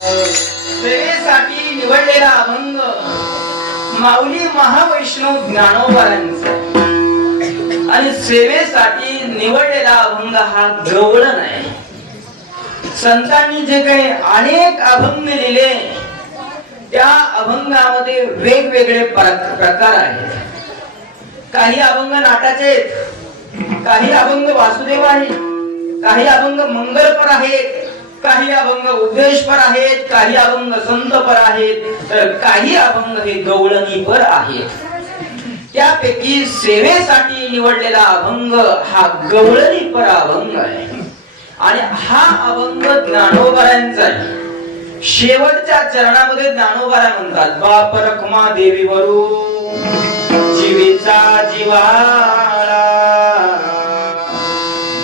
सेवेसाठी निवडलेला अभंग माऊली महावैष्णव ज्ञानोबांचा आणि सेवेसाठी निवडलेला अभंग हा गवळण आहे. संतांनी जे काही अनेक अभंग लिहिले त्या अभंगामध्ये वेगवेगळे प्रकार आहेत. काही अभंग नाटाचे आहेत, काही अभंग वासुदेव आहेत, काही अभंग मंगलपर आहेत, काही अभंग उपदेशपर आहेत, काही अभंग संतपर आहेत, तर काही अभंग हे गवळणीपर आहेत. त्यापैकी सेवेसाठी निवडलेला अभंग हा गवळणीपर अभंग आहे आणि हा अभंग ज्ञानोबांचा आहे. शेवटच्या चरणामध्ये ज्ञानोबा म्हणतात, बाप रखुमा देवीवरू जीवेचा जिवाळा.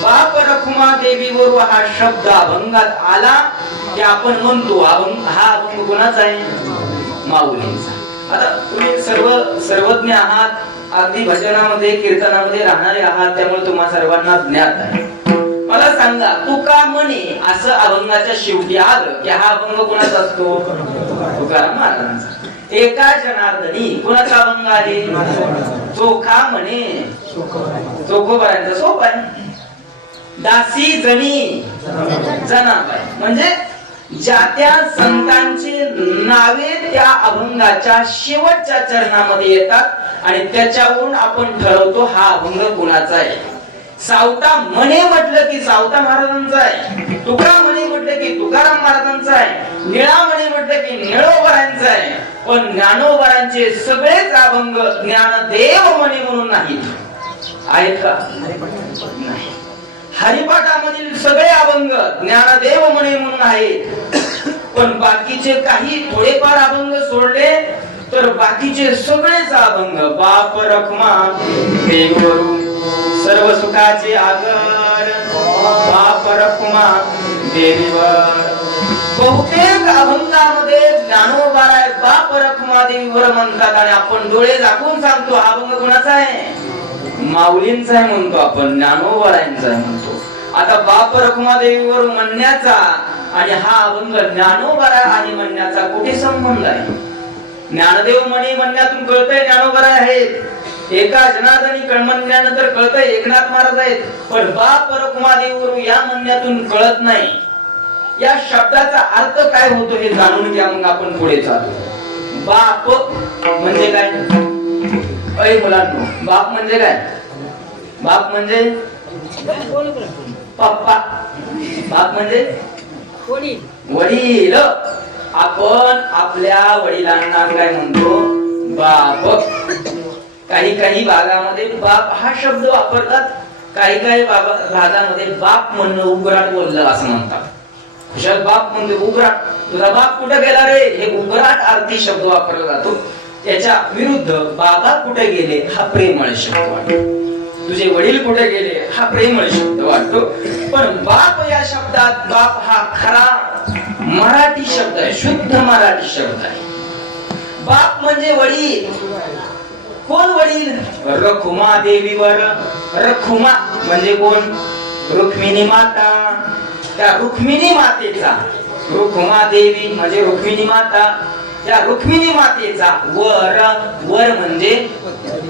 बाप रखुमा देवीवरू हा शब्द अभंगात आला की आपण म्हणतो अभंग हा अभंग कोणाचा आहे? माऊलींचा. आता तुम्ही सर्वज्ञ आहात, अगदी भजनामध्ये कीर्तनामध्ये राहणारे आहात, त्यामुळे तुम्हा सर्वांना ज्ञात आहे. मला सांगा, तुका म्हणे असं अभंगाच्या शेवटी आलं की हा अभंग कोणाचा असतो? तुकाराम महाराजांचा. एका जनार्दनी कोणाचा अभंग आहे? चोखा म्हणे चोखोबारांचा. सोपा आहे. दासी जनी जनाबाई म्हणजे ज्या त्या संतांची नावे त्या अभंगाच्या शेवटच्या चरणामध्ये येतात आणि त्याच्यावरून आपण ठरवतो हा अभंग कुणाचा आहे. सावता म्हणे म्हटलं की सावता महाराजांचा आहे, तुका म्हणे म्हटलं की तुकाराम महाराजांचा आहे, निळा म्हणे म्हटलं की निळोबारांचा आहे. पण ज्ञानोबारांचे सगळेच अभंग ज्ञानदेव म्हणे म्हणून नाहीत आहेत का? नाही. हरिपाठामधील सगळे अभंग ज्ञानदेव म्हणे म्हणून आहेत. पण बाकीचे काही थोडेफार अभंग सोडले तर बाकीचे सगळेच अभंग बाप रखुमा देवीवरू सर्व सुखाचे आगर बाप रखुमा देवीवर. बहुतेक अभंगामध्ये ज्ञानोबा बाप रखुमा देवीवर म्हणतात आणि आपण डोळे झाकून सांगतो हा अभंग कोणाचा आहे? माऊलींचा आहे म्हणतो आपण, ज्ञानोबारायांचा आहे म्हणतो. आता बाप रखुमा देवीवर म्हणण्याचा आणि हा अभंग ज्ञानोबारा आहे म्हणण्याचा कुठे संबंध आहे? ज्ञानदेव म्हणे म्हणण्यातून कळतंय ज्ञानोबारा आहेत, एका जनार्दनी म्हणण्यानंतर कळतंय एकनाथ महाराज आहेत. पण बाप रखुमा देवीवर या म्हणण्यातून कळत नाही. या शब्दाचा अर्थ काय होतो हे जाणून घ्या, मग आपण पुढे चालू. बाप म्हणजे काय? अय मुलांनो, बाप म्हणजे काय? बाप म्हणजे पप्पा. बाप म्हणजे वडील. आपण आपल्या वडिलांना काय म्हणतो? बाप. काही भागामध्ये बाप हा शब्द वापरतात, काही भागामध्ये बाप म्हणणं उघराट बोललं असं म्हणतात. कुशाल बाप म्हणजे उघराट, तुझा बाप कुठे गेला रे, हे उघराट अर्थी शब्द वापरला जातो. त्याच्या विरुद्ध बाबा कुठे गेले हा प्रेमळ शब्द वाटतो. तुझे वडील कुठे गेले हा प्रेमळ शब्द वाटतो. पण बाप या शब्दात बाप हा खरा मराठी शब्द आहे, शुद्ध मराठी शब्द आहे. बाप म्हणजे वडील. कोण वडील? रखुमा देवीवर. रखुमा म्हणजे कोण? रुक्मिणी माता. त्या रुक्मिणी मातेचा, रुक्मा देवी म्हणजे रुक्मिणी माता, त्या रुक्मिणी मातेचा वर. वर म्हणजे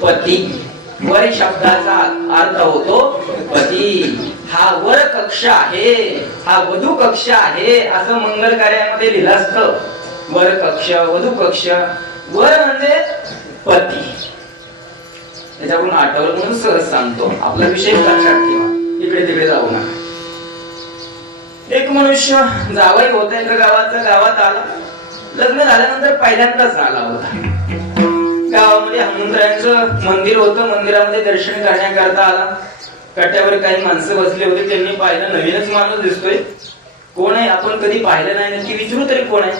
पती. वर शब्दाचा अर्थ होतो पती. हा वर कक्ष आहे, हा वधू कक्ष आहे असं मंगल कार्यामध्ये लिहिलं असतं. वर कक्ष, वधू कक्ष. वर म्हणजे पती. त्याच्याकडून आठवलं म्हणून सहज सांगतो, आपला विषय लक्षात ठेवा, इकडे तिकडे जाऊ नका. एक मनुष्य जावई होता एका गावात आला. लग्न झाल्यानंतर पहिल्यांदाच आला होता. गावामध्ये हनुमंतरायांचं मंदिर होतं, मंदिरामध्ये दर्शन करण्याकरता आला. कट्ट्यावर काही माणसं बसले होते, त्यांनी पाहिलं नवीनच माणूस दिसतोय, कोण आहे आपण कधी पाहिलं नाही, नक्की विचारू तरी कोण आहे.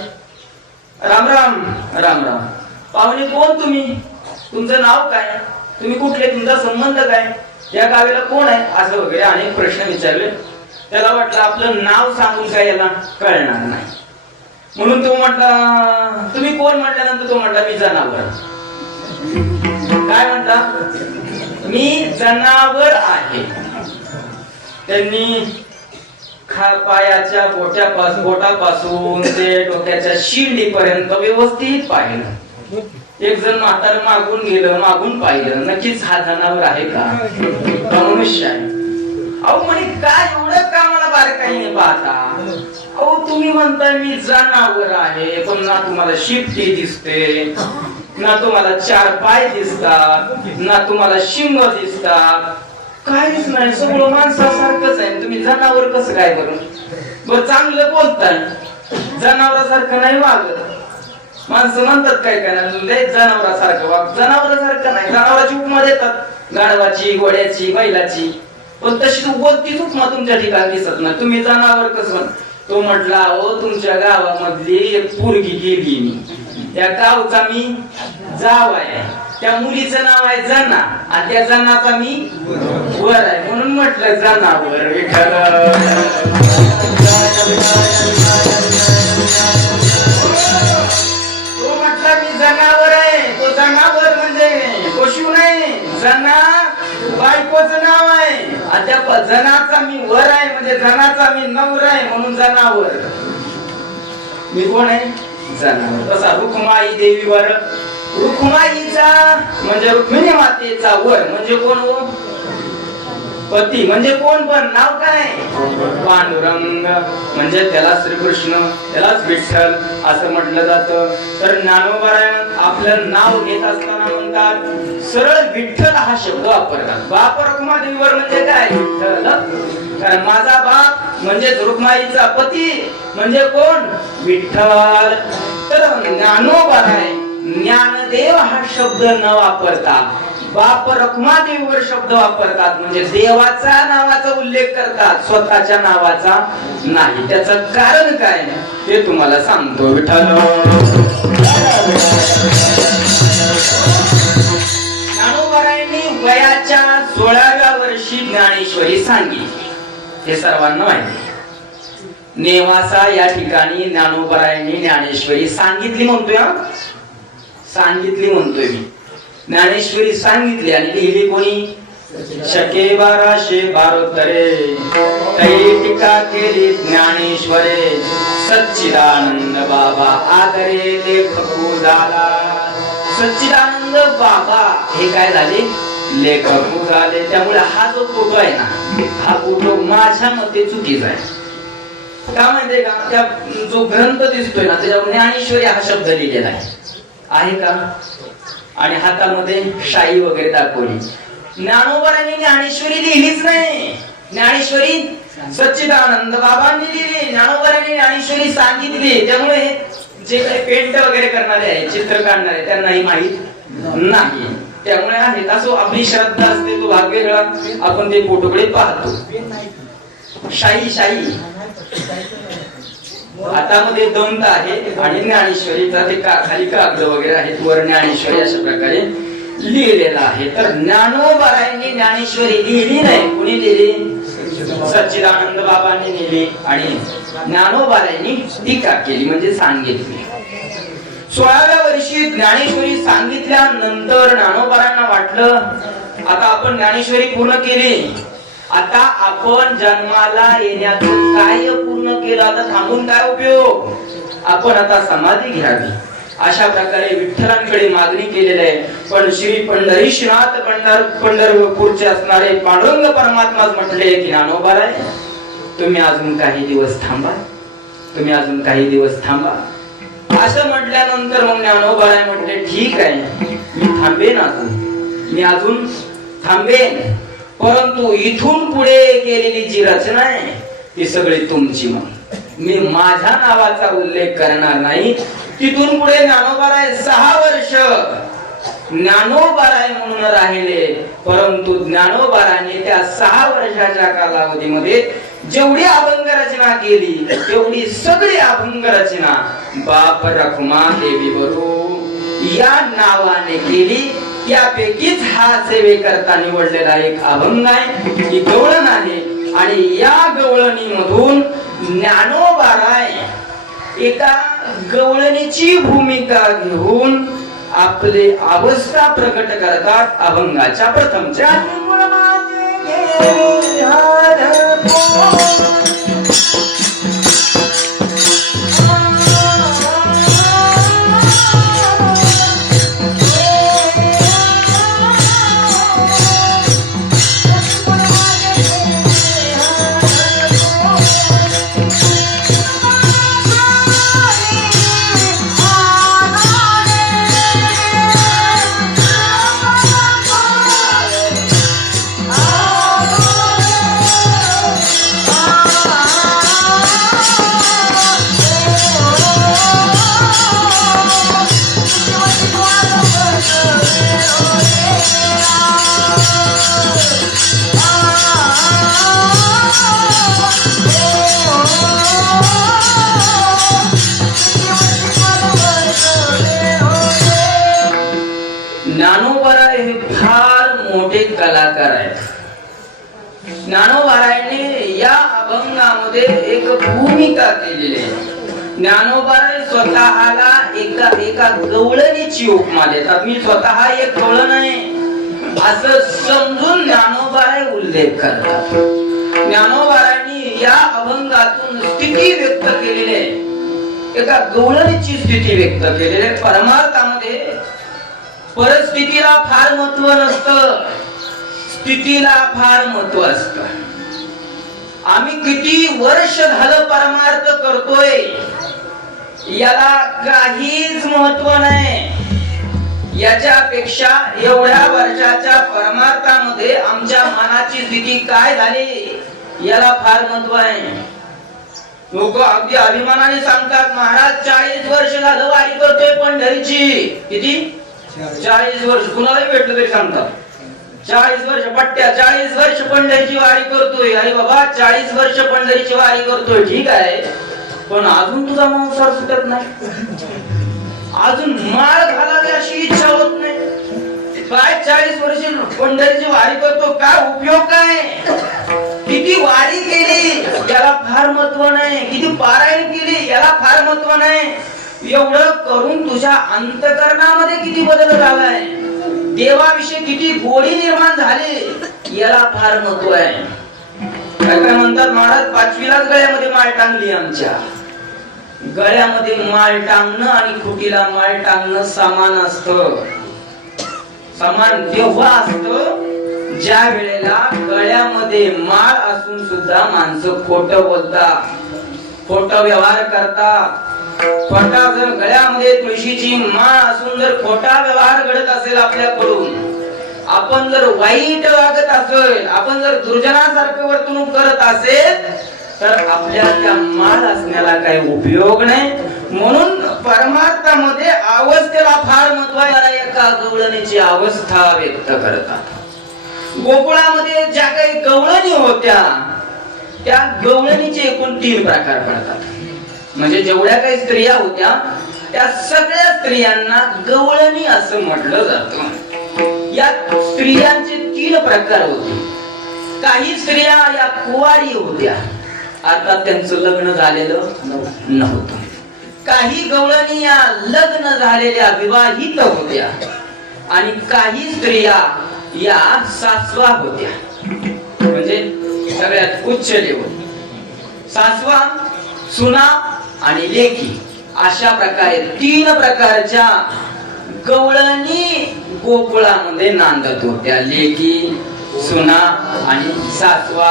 राम राम. राम राम. पाहुणे कोण तुम्ही? तुमचं नाव काय? तुम्ही कुठले? तुमचा संबंध काय? या गावीला कोण आहे? असं वगैरे अनेक प्रश्न विचारले. त्याला वाटलं आपलं नाव सांगून काय याला कळणार नाही, म्हणून तो म्हटला तुम्ही कोण? म्हटल्यानंतर तो म्हटला मी जनावर. काय म्हणता? मी जनावर आहे. त्यांनी पायाच्या बोटापासून ते डोक्याच्या शिंडीपर्यंत व्यवस्थित पाहिलं. एक जण म्हातार मागून गेलं, मागून पाहिलं, नक्कीच हा जनावर आहे का? मनुष्य आहे. अहो म्हणे काय एवढं का मला बारकाईने पाहता? अहो तुम्ही म्हणताय मी जनावर आहे, पण ना तुम्हाला शिफ्टी दिसते, ना तुम्हाला 4 पाय दिसतात, ना तुम्हाला शिंग दिसतात, काहीच नाही, सगळं माणसासारखंच आहे. तुम्ही जनावर कसं काय करून? बरं चांगलं बोलताय, जनावरासारखं नाही वागत. माणसं म्हणतात काय काय नाही जनावरासारखं वाग. जनावरासारखं नाही, जनावराची उपमा देतात, गाढवाची, घोड्याची, बैलाची, पण तशी बोलतीच उपमा तुमच्या ठिकाणी दिसत नाही. तुम्ही जनावर कसं? तो म्हटला हो तुमच्या गावामधली एक पोरगी गेली, मी त्या गावचा मी जाव आहे, त्या मुलीचं नाव आहे जना, आणि त्या जनाचा मी वर आहे, म्हणून म्हटलं जनावर. विठ्ठल तो म्हटला मी जनावर आहे. तो जनावर म्हणजे पशु नाही, जना बायकोचं नाव आहे, आणि त्या जनाचा मी वर आहे म्हणजे जनाचा मी नवर आहे, म्हणून जनावर. मी कोण आहे? जनावर. तसा रुक्माई देवीवर, रुक्माईचा म्हणजे रुक्मिणी मातेचा वर म्हणजे कोण हो? पती म्हणजे कोण? पण नाव काय? पांडुरंग. म्हणजे त्याला श्रीकृष्ण, त्यालाच विठ्ठल असं म्हटलं जातं. तर ज्ञानोबरायण आपलं नाव घेत असताना म्हणतात सरळ विठ्ठल हा शब्द वापरतात. बाप रुक्मादेवीवर म्हणजे काय? विठ्ठल. कारण माझा बाप म्हणजे रुक्माईचा पती म्हणजे कोण? विठ्ठल. तर ज्ञानोबराय ज्ञानदेव हा शब्द न वापरता बाप रखुमादेवीवर शब्द वापरतात, म्हणजे देवाचा नावाचा उल्लेख करतात, स्वतःच्या नावाचा नाही. त्याचं कारण काय ते तुम्हाला सांगतो. विठ्ठल ज्ञानोबरायांनी वयाच्या 16व्या वर्षी ज्ञानेश्वरी सांगितली, हे सर्वांना माहिती. नेवासा या ठिकाणी ज्ञानोबरायांनी ज्ञानेश्वरी सांगितली म्हणतोय. सांगितली म्हणतोय मी. ज्ञानेश्वरी सांगितली आणि लिहिली कोणी? शके 1212 तै टीका केली ज्ञानेश्वरे. सच्चिदानंद बाबा आदरे लेखक झाला. सच्चिदानंद बाबा हे काय झाले? लेखक झाले. त्यामुळे हा जो फोटो आहे ना, हा फोटो माझ्या मते चुकीचा आहे. का माहितीये का? त्या जो ग्रंथ दिसतोय ना त्याच्यावर ज्ञानेश्वरी हा शब्द लिहिलेला आहे का? आणि हातामध्ये शाई वगैरे दाखवली. ज्ञानोबरांनी ज्ञानेश्वरी लिहिलीच नाही. ज्ञानेश्वरी सच्चिदानंद बाबांनी लिहिली, ज्ञानोबरांनी ज्ञानेश्वरी सांगितली. त्यामुळे जे काही पेंट वगैरे करणारे आहे, चित्र काढणारे, त्यांनाही माहित नाही. त्यामुळे आहे असो आपली श्रद्धा असते, तो भाग वेगळा. आपण ते फोटोकडे पाहतो. शाई शाई हातामध्ये दंत आहे आणि ज्ञानेश्वरीचा ते खाली कागद वगैरे आहेत, वर ज्ञानेश्वरी अशा प्रकारे लिहिलेला आहे. तर ज्ञानोबरायांनी ज्ञानेश्वरी लिहिली नाही. कुणी लिहिली? सच्चिदानंद बाबांनी लिहिली आणि ज्ञानोबरायांनी टीका केली म्हणजे सांगितली. 16व्या वर्षी ज्ञानेश्वरी सांगितल्यानंतर ज्ञानोबरायांना वाटलं आता आपण ज्ञानेश्वरी पूर्ण केली, आता आपण जन्माला येण्याचं कार्य पूर्ण केलं, आता थांबून काय उपयोग? आपण आता समाधी घ्यावी. अशा प्रकारे विठ्ठलांकडे मागणी केलेली आहे. पण श्री पंढरीनाथ पंढरपूरचे असणारे पांडुरंग परमात्माच म्हटले की ज्ञानोबराय तुम्ही अजून काही दिवस थांबा, तुम्ही अजून काही दिवस थांबा. असं म्हटल्यानंतर मग ज्ञानोबराय म्हटले ठीक आहे, मी थांबेन, मी अजून थांबेन, परंतु इथून पुढे केलेली जी रचना आहे ती सगळी तुमची. मग मी माझ्या नावाचा उल्लेख करणार नाही. तिथून पुढे ज्ञानोबराय 6 वर्ष ज्ञानोबराय म्हणून राहिले. परंतु ज्ञानोबराने त्या 6 वर्षाच्या कालावधीमध्ये जेवढी अभंग रचना केली तेवढी सगळी अभंग रचना बाप रखुमादेवी बरू या नावाने केली. त्यापैकीच हा सेवेकरता निवडलेला एक अभंग आहे, ही गवळण आहे. आणि या गवळणीमधून ज्ञानोबराय एका गवळणीची भूमिका घेऊन आपली अवस्था प्रकट करतात अभंगाच्या प्रथमच्या. कलाकार आहेत. ज्ञानोबारायांनी या अभंगामध्ये एक भूमिका केलेली आहे. ज्ञानोबाराय स्वतःला एका गवळणीची उपमा देतात. मी स्वतः एक गवळण आहे असं समजून ज्ञानोबाराय उल्लेख करतात. ज्ञानोबारायांनी या अभंगातून स्थिती व्यक्त केलेली आहे. एका गवळणीची स्थिती व्यक्त केलेली आहे. परमार्थामध्ये परिस्थितीला फार महत्व नसतं, स्थितीला फार महत्व असतं. आम्ही किती वर्ष झालं परमार्थ करतोय याला काहीच महत्व नाही. याच्यापेक्षा एवढ्या वर्षाच्या परमार्थामध्ये आमच्या मनाची स्थिती काय झाली याला फार महत्व आहे. लोक अगदी अभिमानाने सांगतात, महाराज 40 वर्ष झालं वारी करतोय पंढरीची. किती? 40 वर्ष. कुणालाही भेटलं तरी सांगतात 40 वर्ष पट्ट्या 40 वर्ष पंढरीची वारी करतोय. अरे बाबा 40 वर्ष पंढरीची वारी करतोय ठीक आहे, पण अजून तुझा मांसाहार सुटत नाही, अजून माळ घालावी अशी इच्छा होत नाही. काय 40 वर्ष पंढरीची वारी करतो, काय उपयोग काय? किती वारी केली याला फार महत्व नाही, किती पारायण केली याला फार महत्व नाही. एवढं करून तुझ्या अंतकरणामध्ये किती बदल झालाय, देवाविषयी किती गोडी निर्माण झाली याला फार महत्व आहे. काय काय म्हणतात महाराज 5वीलाच गळ्यामध्ये माळ टांगली. आमच्या गळ्यामध्ये माळ टांगणं आणि खुटीला माळ टांगणं समान असतं. समान तेव्हा असतं ज्या वेळेला गळ्यामध्ये माळ असून सुद्धा माणसं खोटं बोलतात, खोटं व्यवहार करतात. खोटा जर गळ्यामध्ये तुळशीची माळ असून जर खोटा व्यवहार घडत असेल आपल्याकडून, आपण जर वाईट वागत असेल, आपण जर दुर्जनासारखं वर्तणूक करत असेल तर आपल्या त्या माळ असण्याला काही उपयोग नाही. म्हणून परमार्थामध्ये अवस्थेला फार महत्व आहे. एका गवळणीची अवस्था व्यक्त करतात. गोकुळामध्ये ज्या काही गवळणी होत्या त्या गवळणीचे एकूण 3 प्रकार पडतात. म्हणजे जेवढ्या काही स्त्रिया होत्या त्या सगळ्या स्त्रियांना गवळणी असं म्हटलं जातं. या स्त्रियांचे 3 प्रकार होते. काही स्त्रिया या कुवारी होत्या, अर्थात त्यांचं लग्न झालेलं नव्हतं. काही गवळणी या लग्न झालेल्या विवाहित होत्या आणि काही स्त्रिया या सासवा होत्या. म्हणजे सगळ्यात उच्च लेवल सासवा, सुना आणि लेकी अशा प्रकारे 3 प्रकारच्या गवळणी गोकुळामध्ये नांदत होत्या. लेकी, सुना आणि सासवा.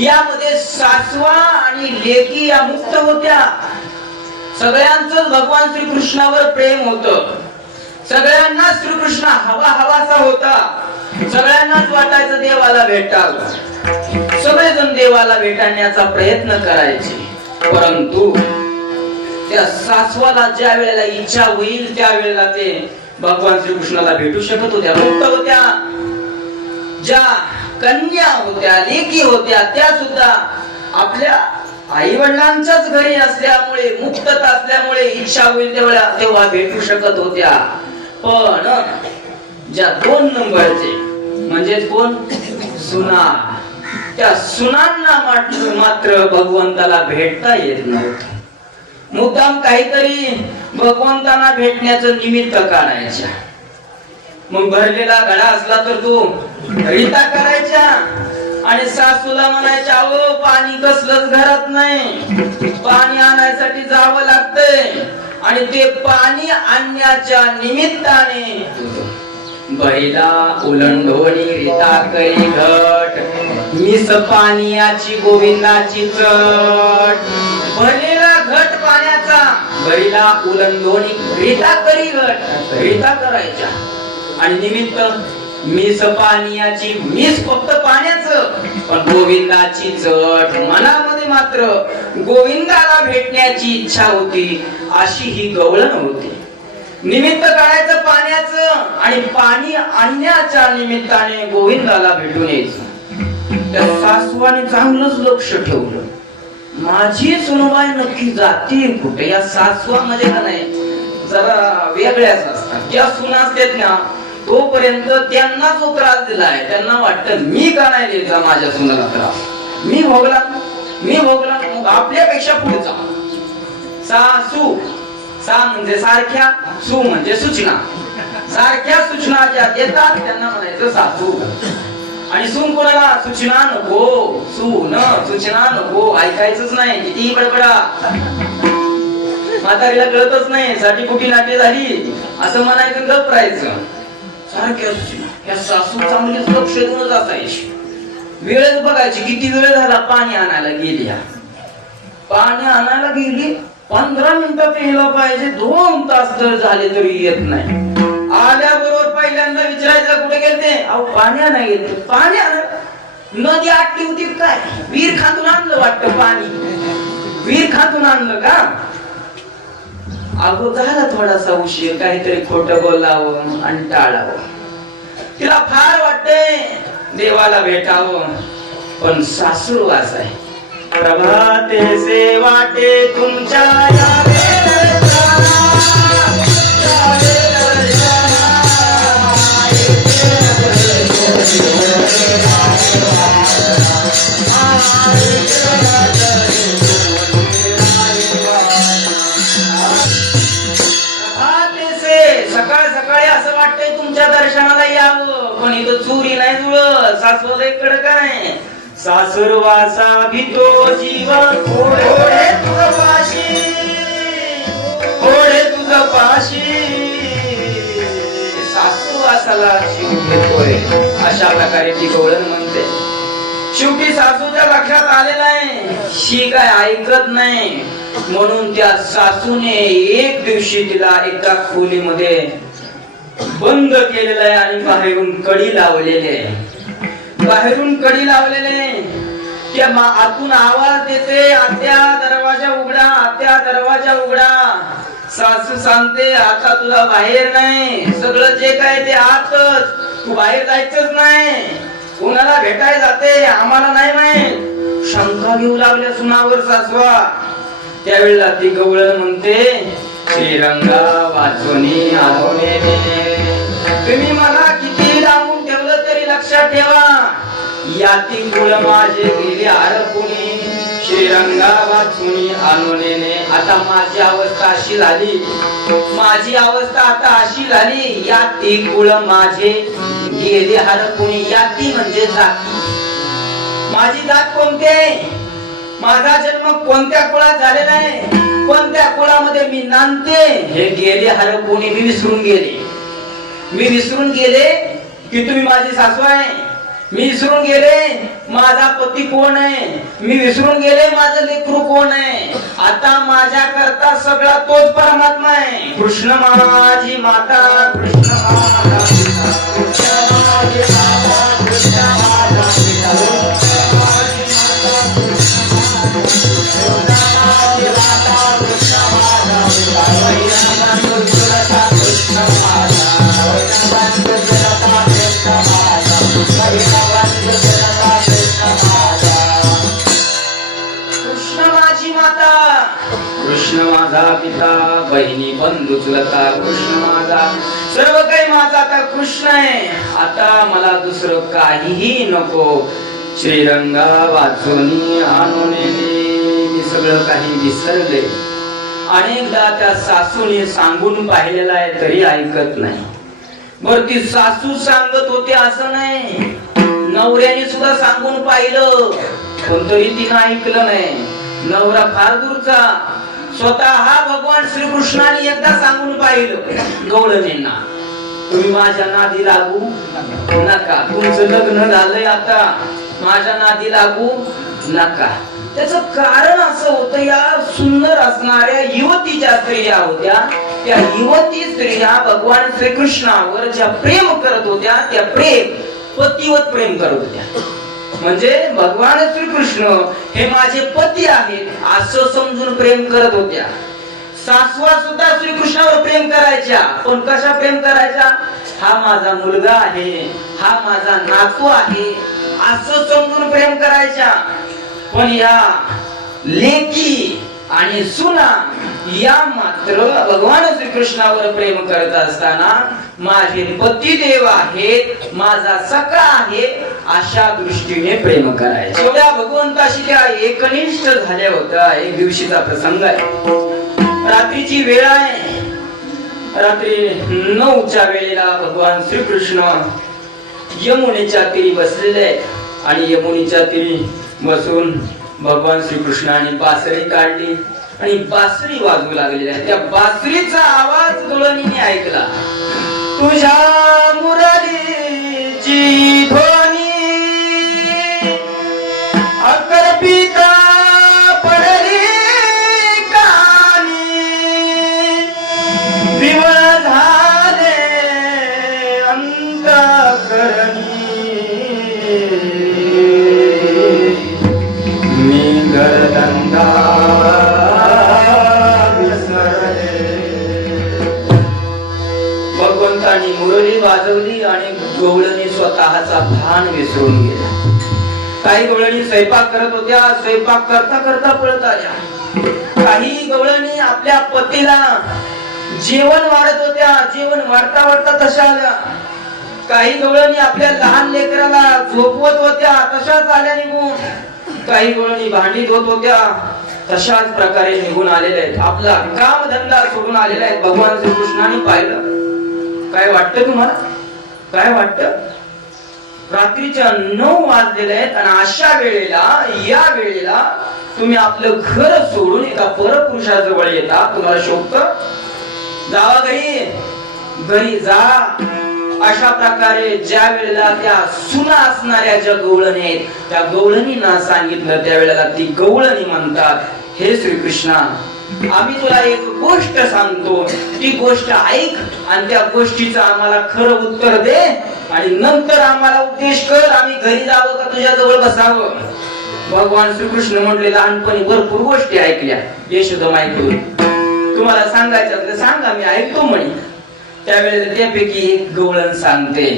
यामध्ये सासवा आणि लेकी या मुक्त होत्या. सगळ्यांचं भगवान श्रीकृष्णावर प्रेम होतं. सगळ्यांना श्रीकृष्ण हवासा होता. सगळ्यांनाच वाटायचं देवाला भेटावं. सगळेजण देवाला भेटण्याचा प्रयत्न करायचे. परंतु त्या सासवाला ज्या वेळेला इच्छा होईल त्या वेळेला ते भगवान श्रीकृष्णाला भेटू शकत होत्या, मुक्त होत्या. ज्या कन्या होत्या, लेकी होत्या, त्या सुद्धा आपल्या आई वडिलांच्याच घरी असल्यामुळे, मुक्तता असल्यामुळे इच्छा होईल तेव्हा भेटू शकत होत्या. पण ज्या 2 नंबरचे म्हणजे कोण, सुना, त्या सुनांना मात्र भगवंताला भेटता येत नव्हतं. मुद्दाम काहीतरी भगवंतांना भेटण्याचं निमित्त काढायच्या. मग भरलेला घडा असला तर तो रीता करायच्या आणि सासूला म्हणायच्या, अहो पाणी कसलंच घरात नाही, पाणी आणायसाठी जावं लागतंय. आणि ते पाणी आणण्याच्या निमित्ताने बैला ओलंडोणी रीता करी घट, मिस पाण्याची गोविंदाची चट. भरलेला घट पाण्याचा बैला ओलंडोणी रीता करी घट, रीता करायच्या आणि निमित्त मिस पाण्याची, मिस फक्त पाण्याचं पण गोविंदाची चट. मनामध्ये मात्र गोविंदाला भेटण्याची इच्छा होती. अशी ही गवळण होती. निमित्त काढायचं पाण्याचं आणि पाणी आणण्याच्या निमित्ताने गोविंदाला भेटून यायचं. त्या सासवाने चांगलंच लक्ष ठेवलं, माझी सुनबाई नक्की जाते कुठे. या सासवा म्हणजे का नाही जरा वेगळ्याच असतात. ज्या सुना असतात ना तोपर्यंत त्यांना जो त्रास दिलाय त्यांना वाटतं मी का नाही द्यायचा माझ्या सुनाला त्रास, मी भोगला मग आपल्यापेक्षा पुढचा. सासू, सा म्हणजे सारख्या, सू म्हणजे सूचना, सारख्या सूचना ज्या देतात त्यांना म्हणायचं सासू. आणि सून कोणाला? सूचना नको, सून सूचना नको, ऐकायचंच नाही, कितीही बडबडा. म्हातारीला कळतच नाही, साठी कुठे नाटी झाली असं म्हणायचं, गप राहायचं. सारख्या सूचना, ह्या सासू चांगलीच लक्ष देऊनच असायची. वेळच बघायची, किती वेळ झाला पाणी आणायला गेली. पाणी आणायला गेली 15 मिनिटात यायला पाहिजे, 2 तास जर झाले तरी येत नाही. आल्याबरोबर पहिल्यांदा विचारायचं कुठे गेलते? अहो पाणी आणायला गेलते. पाणी आण, नदी आटली होती काय? वीर खातून आणलं वाटतं पाणी, वीर खातून आणलं का? अगो झाला थोडासा उशीर, काहीतरी खोटं बोलावं आणि टाळावं. तिला फार वाटते देवाला भेटावं, पण सासूरवास आहे. प्रभाते से वाटे तुमच्या सकाळ सकाळी असं वाटतंय तुमच्या दर्शनाला यावं, पण इथं चोरी नाही जुळत. सासवदेकडे काय? सासुरवासा भीतो जीव, ओढे तुझ पाशी, ओढे तुझ पाशी. सासुरवासाला जीव घेतोय अशा प्रकारे ती गवळण म्हणते. शेवटी सासूच्या लक्षात आलेलं आहे शी काय ऐकत नाही, म्हणून त्या सासूने एक दिवशी तिला एका खोलीमध्ये बंद केलेलं आहे आणि बाहेरून कडी लावलेली आहे. बाहेरून कडी लावलेले, त्या आतून आवाज देते, आत्या दरवाजा उघडा, आत्या दरवाजा उघडा. सासू सांगते आता तुला बाहेर नाही, सगळं जे काय ते आतच, तू बाहेर जायचंच नाही. कोणाला भेटायला जाते आम्हाला नाही माहित. शंका घेऊ लागल्या सुनावर सासवा. त्यावेळेला ती गवळण म्हणते, श्रीरंगा वाचोनी आहोने, तुम्ही मला किती लावून ठेवलं तरी लक्षात ठेवा, याती गुळ माझे गेले हरपुनी, श्रीरंगा वाचुनी आनोनेने. आता माझी अवस्था अशी झाली, माझी अवस्था आता अशी झाली, याती गुळ माझे गेले हरपुनी. याती म्हणजे जाती. माझी जात कोणते? माझा जन्म कोणत्या कुळात झालेला आहे, कोणत्या कुळामध्ये मी नांदते हे गेले हरपुनी. मी विसरून गेले, मी विसरून गेले की तुम्ही माझी सासू आहे. मी विसरून गेले माझा पती कोण आहे. मी विसरून गेले माझं लेकरू कोण आहे. आता माझ्या करता सगळा तोच परमात्मा आहे. कृष्ण माझी माता, कृष्ण माझा पिता, कृष्ण माझी माता, कृष्ण माझा पिता, कृष्ण माझी माता, कृष्ण माझी माता, कृष्ण माझा पिता, वैराग्य तुझा कृष्ण माझा, वैराग्य तुझा कृष्ण माझा, वैराग्य तुझा कृष्ण माझा. कृष्ण माझी माता, कृष्ण माझा पिता, बहिणी बंधू चुलता, कृष्ण माझा सर्व काही माझा आता कृष्ण आहे. आता मला दुसरं काहीही नको. श्रीरंगा वाचोनी आणोने, मी सगळं काही विसरले. अनेकदा त्या सासूने सांगून पाहिलेलं आहे तरी ऐकत नाही. बर ती सासू सांगत होते असं नाही, नवऱ्याने सुद्धा सांगून पाहिलं पण तरी तिनं ऐकलं नाही. नवरा फार दूरचा, स्वतः भगवान श्रीकृष्णाने एकदा सांगून पाहिलं गवळणींना, तुम्ही माझ्या नादी लागू नका, तुमचं लग्न झालंय आता, माझ्या नादी लागू नका. त्याचं कारण असं होतं, या सुंदर असणाऱ्या युवतीच्या स्त्रिया होत्या, त्या युवती स्त्रिया भगवान श्रीकृष्णावर ज्या प्रेम करत होत्या, त्या पतीवत प्रेम करत होत्या. म्हणजे भगवान श्रीकृष्ण हे माझे पती आहेत असं समजून प्रेम करत होत्या. सासवा सुद्धा श्रीकृष्णावर प्रेम करायच्या, पण कशा प्रेम करायच्या? हा माझा मुलगा आहे, हा माझा नातू आहे असं समजून प्रेम करायच्या. पण या लेकी आणि सुना या मात्र भगवान श्रीकृष्णावर प्रेम करत असताना माझे पतिदेव आहेत, माझा सखा आहे, अशा दृष्टीने प्रेम करायचे. एवढ्या भगवंताशी त्या एकनिष्ठ झाल्या होत्या. एक दिवशीचा प्रसंग आहे, रात्रीची वेळ आहे. रात्री 9च्या वेळेला भगवान श्रीकृष्ण यमुनेच्या तीरी बसलेले आहेत आणि यमुनेच्या तीरी बसून भगवान श्रीकृष्णाने बासरी काढली आणि बासरी वाजवू लागलेली आहे. त्या बासरीचा आवाज दुळणीने ऐकला. तुझ्या मुरलीची ध्वनी अकर्पिता पडली कानी, विवळ झाले अंतःकरणी, मी गरदंडा भगवंतानी मुरली वाजवली आणि गवळणी स्वतःचा भान विसरून गेला. काही गवळणी स्वयंपाक करत होत्या, स्वयंपाक करता करता पळत आल्या. काही गवळणी आपल्या पतीला जेवण वाढत होत्या, जेवण वाढता वाढता तशा आल्या. काही गवळणी आपल्या लहान लेकराला झोपवत होत्या, तशाच आल्या निघून. काही गवळणी भांडी धुत होत्या, तशाच प्रकारे निघून आलेले आहेत. आपला कामधंदा सोडून आलेला आहे. भगवान श्रीकृष्णाने पाहिलं. काय वाटतं तुम्हाला? काय वाटतं? रात्रीच्या 9 वाजलेले आहेत आणि अशा वेळेला, या वेळेला तुम्ही आपलं घर सोडून एका परपुरुषाजवळ येता. तुम्हाला शोभतं? जावा घरी, घरी जा. अशा प्रकारे ज्या वेळेला त्या सुना असणाऱ्या ज्या गवळणी आहेत, त्या गवळणींना सांगितलं, त्यावेळेला ती गवळणी म्हणतात, हे श्रीकृष्णा, आम्ही तुला एक गोष्ट सांगतो, ती गोष्ट ऐक आणि त्या गोष्टीचं आम्हाला खरं उत्तर दे आणि नंतर आम्हाला उपदेश कर. आम्ही घरी जावं का तुझ्या जवळ बसावं? भगवान श्रीकृष्ण म्हटले, लहानपणी भरपूर गोष्टी ऐकल्या यशोदामाईकडून, तुम्हाला सांगायचं तर सांगा, मी ऐकतो म्हणे. त्यावेळेला त्यापैकी एक गवळण सांगते.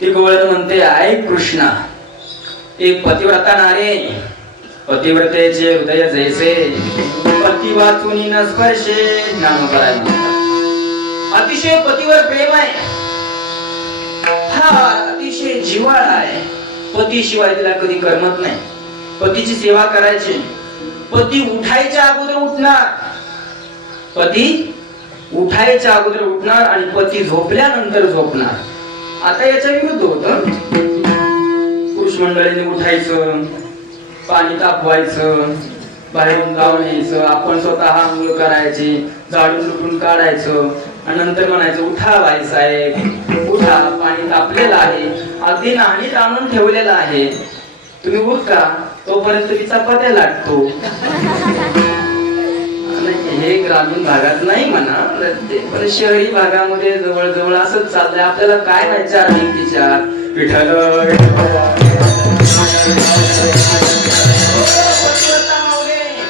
ती गवळण म्हणते, ऐक कृष्णा, एक पतिव्रता नारी, पतिव्रतेचे हृदय जैसे पती वाचून न स्पर्शे नाम करायला. अतिशय पतीवर प्रेम आहे, हा अतिशय जिव्हाळा आहे. पतीशिवाय तिला कधी करमत नाही. पतीची सेवा करायची. पती उठायच्या अगोदर उठणार, पती उठायच्या अगोदर उठणार आणि पती झोपल्यानंतर झोपणार. आता याच्या विरुद्ध होत. पुरुष मंडळीने उठायचं, पाणी तापवायचं, बाहेरून जाऊन यायचं, आपण स्वतः आंघोळ करायची, झाडून लुटून काढायचं आणि नंतर म्हणायचं, उठा बाई साहेब, उठा, पाणी तापलेलं आहे, अगदी नाणीत आणून ठेवलेलं आहे, तुम्ही उठा, तोपर्यंत मी चपात्या लाटतो. हे ग्रामीण भागात नाही म्हणा, पण शहरी भागामध्ये जवळजवळ असंच चाललंय. आपल्याला काय नाही, चार विचार विठ्ठल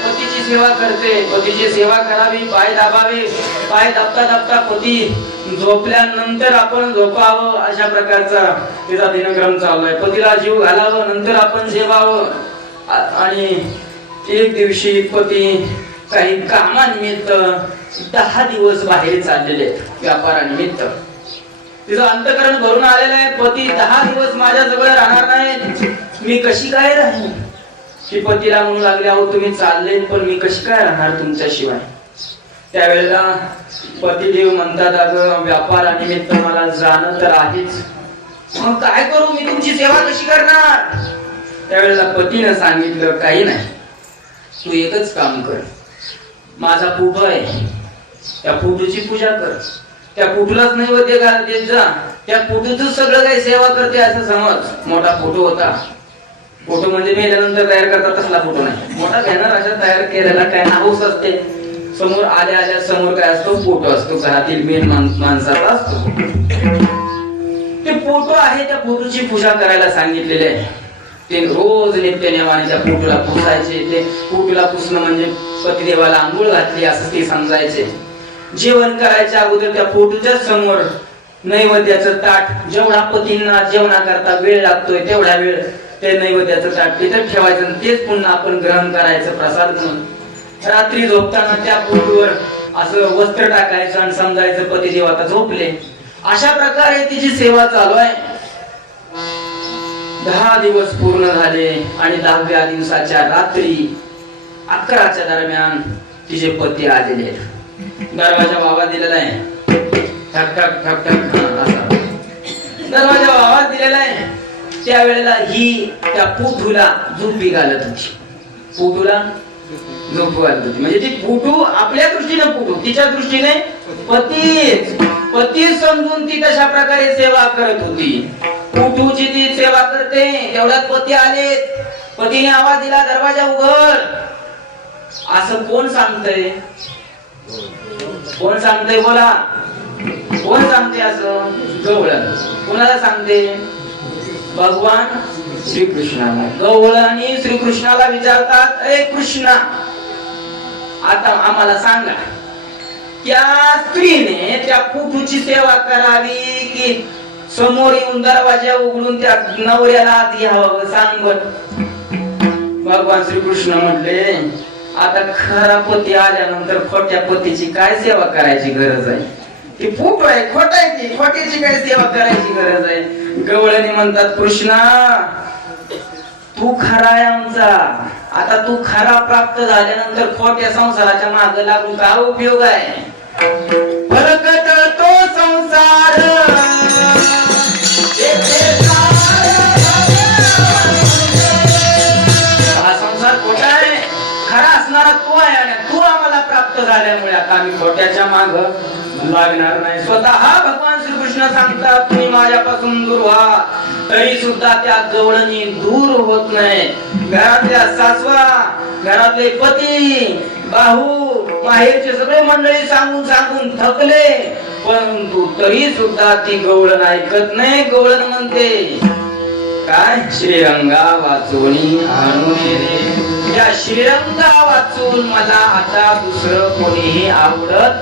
पतीची सेवा करते. पतीची सेवा करावी, पाय दाबावे, पाय दाबता दाबता पती झोपल्यानंतर आपण झोपावं, अशा प्रकारचा तिचा दिनक्रम चाललाय. पतीला जीव घालावं, नंतर आपण जेवावं. आणि एक दिवशी पती काही कामानिमित्त 10 दिवस बाहेर चाललेले आहेत, व्यापारानिमित्त. तिचं अंतःकरण भरून आलेलं आहे. पती 10 दिवस माझ्या जवळ राहणार नाही, मी कशी काय राहीन? की पतीला म्हणू लागले, अहो तुम्ही चालले, पण मी कशी काय राहणार तुमच्याशिवाय? त्यावेळेला पतिदेव म्हणतात, अगं व्यापारानिमित्त मला जाणं तर आहेच, मग काय करू, मी तुमची सेवा कशी करणार? त्यावेळेला पतीने सांगितलं, काही नाही, तू एकच काम कर, माझा फोटो आहे, त्या फोटोची पूजा कर, त्या फोटोलाच नैवेद्य देत जा, त्या फोटोचं सगळं काही सेवा करते असं समज. मोठा फोटो होता. फोटो म्हणजे मेल्यानंतर तयार करतात तसला फोटो नाही, मोठा बॅनर अशा तयार केलेला, काय हाऊस असते, समोर आल्या आल्या समोर काय असतो, फोटो असतो, घरातील मेन माणसाचा असतो. ते फोटो आहे, त्या फोटोची पूजा करायला सांगितलेले आहे. ते रोज नित्यनेमाने त्या फोटोला पुसायचे. ते फोटोला पुसणं म्हणजे पतिदेवाला आंघोळ घातली असं ते समजायचे. जेवण करायच्या अगोदर त्या फोटोच्या समोर नैवेद्याचं ताट, जेवढा पतींना जेवणाकरता वेळ लागतोय तेवढा वेळ ते नैवेद्याचं ताट तिथे ठेवायचं, तेच पुन्हा आपण ग्रहण करायचं प्रसाद म्हणून. रात्री झोपताना त्या पोटवर असं वस्त्र टाकायचं आणि समजायचं पतिदेव आता झोपले. अशा प्रकारे तिची सेवा चालू आहे. 10 दिवस पूर्ण झाले आणि 10व्या दिवसाच्या रात्री 11च्या दरम्यान तिचे पती आलेले. दरवाजा आवाज दिलेला आहे, ठक ठक ठक ठक असा दरवाजा आवाज दिलेला आहे. त्यावेळेला ही त्या पुटूला झोपी घालत होती. पुटूला झोप घालत होती म्हणजे ती पुटू आपल्या दृष्टीने पुटू, तिच्या दृष्टीने पती समजून ती तशा प्रकारे सेवा करत होती. पुटूची ती सेवा करते तेवढ्यात पती आले. पतीने आवाज दिला, दरवाजा उघड. असं कोण सांगतंय? कोण सांगतंय? बोला, कोण सांगते असं? गवळण. कोणाला सांगते? भगवान श्रीकृष्णाला. गवळणी श्रीकृष्णाला विचारतात, अरे कृष्णा, आता आम्हाला सांगा, त्या स्त्रीने त्या पुटूची सेवा करावी की समोर येऊन दरवाजा उघडून त्या नवऱ्याला आत घ्यावं? सांग बर. भगवान श्रीकृष्ण म्हटले, आता खरा पती आल्यानंतर खोट्या पतीची काय सेवा करायची गरज आहे? ती पुटू आहे, खोटा आहे, ती खोट्याची काय सेवा करायची गरज आहे? गवळणी म्हणतात, कृष्णा तू खरा आहे आमचा. आता तू खरा प्राप्त झाल्यानंतर खोट्या संसाराच्या मागे लागून काय उपयोग आहे? फरकत तो संसार हा संसार खोटा आहे. खरा असणारा तू आहे आणि तू आम्हाला प्राप्त झाल्यामुळे आता आम्ही खोट्याच्या माग लागणार नाही. स्वतः भगवान श्रीकृष्ण सांगतात, तुम्ही माझ्यापासून दूर व्हा. तरी सुद्धा त्या गवळणी दूर होत नाही. घरातल्या सासवा, घरातले पती, बाहू, माहेरचे सगळे मंडळी सांगून सांगून थकले, परंतु तरी सुद्धा ती गवळण ऐकत नाही. गवळण म्हणते काय? श्रीरंगा वाचोनी आणून रे. या श्रीरंगा वाचून मला आता दुसरं कोणीही आवडत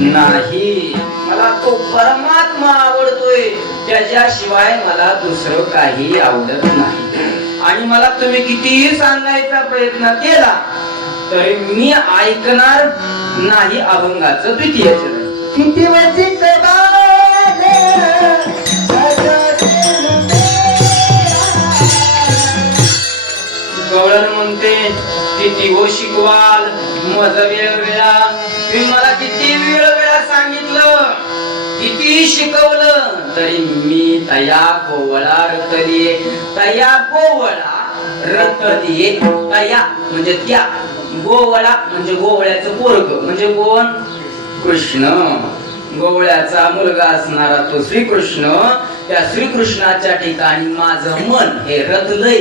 नाही. मला तो परमात्मा आवडतोय, त्याच्याशिवाय मला दुसरं काही आवडत नाही. आणि मला तुम्ही कितीही सांगायचा प्रयत्न केला तरी मी ऐकणार नाही. अभंगाचं द्वितीय चरण. किती वचित गवळण म्हणते, किती हो शिकवाल मज वेळ वेळा. तुम्ही मला किती वेळ वेळा सांगितलं, किती शिकवलं तरी मी तया गोवळा रतलिये. तया गोवळा रतलिये. तया म्हणजे त्या, गोवळा म्हणजे गोवळ्याचं पोरग, म्हणजे कोण? कृष्ण. गोवळ्याचा मुलगा असणारा तो श्रीकृष्ण. त्या श्रीकृष्णाच्या ठिकाणी माझं मन हे रतलय.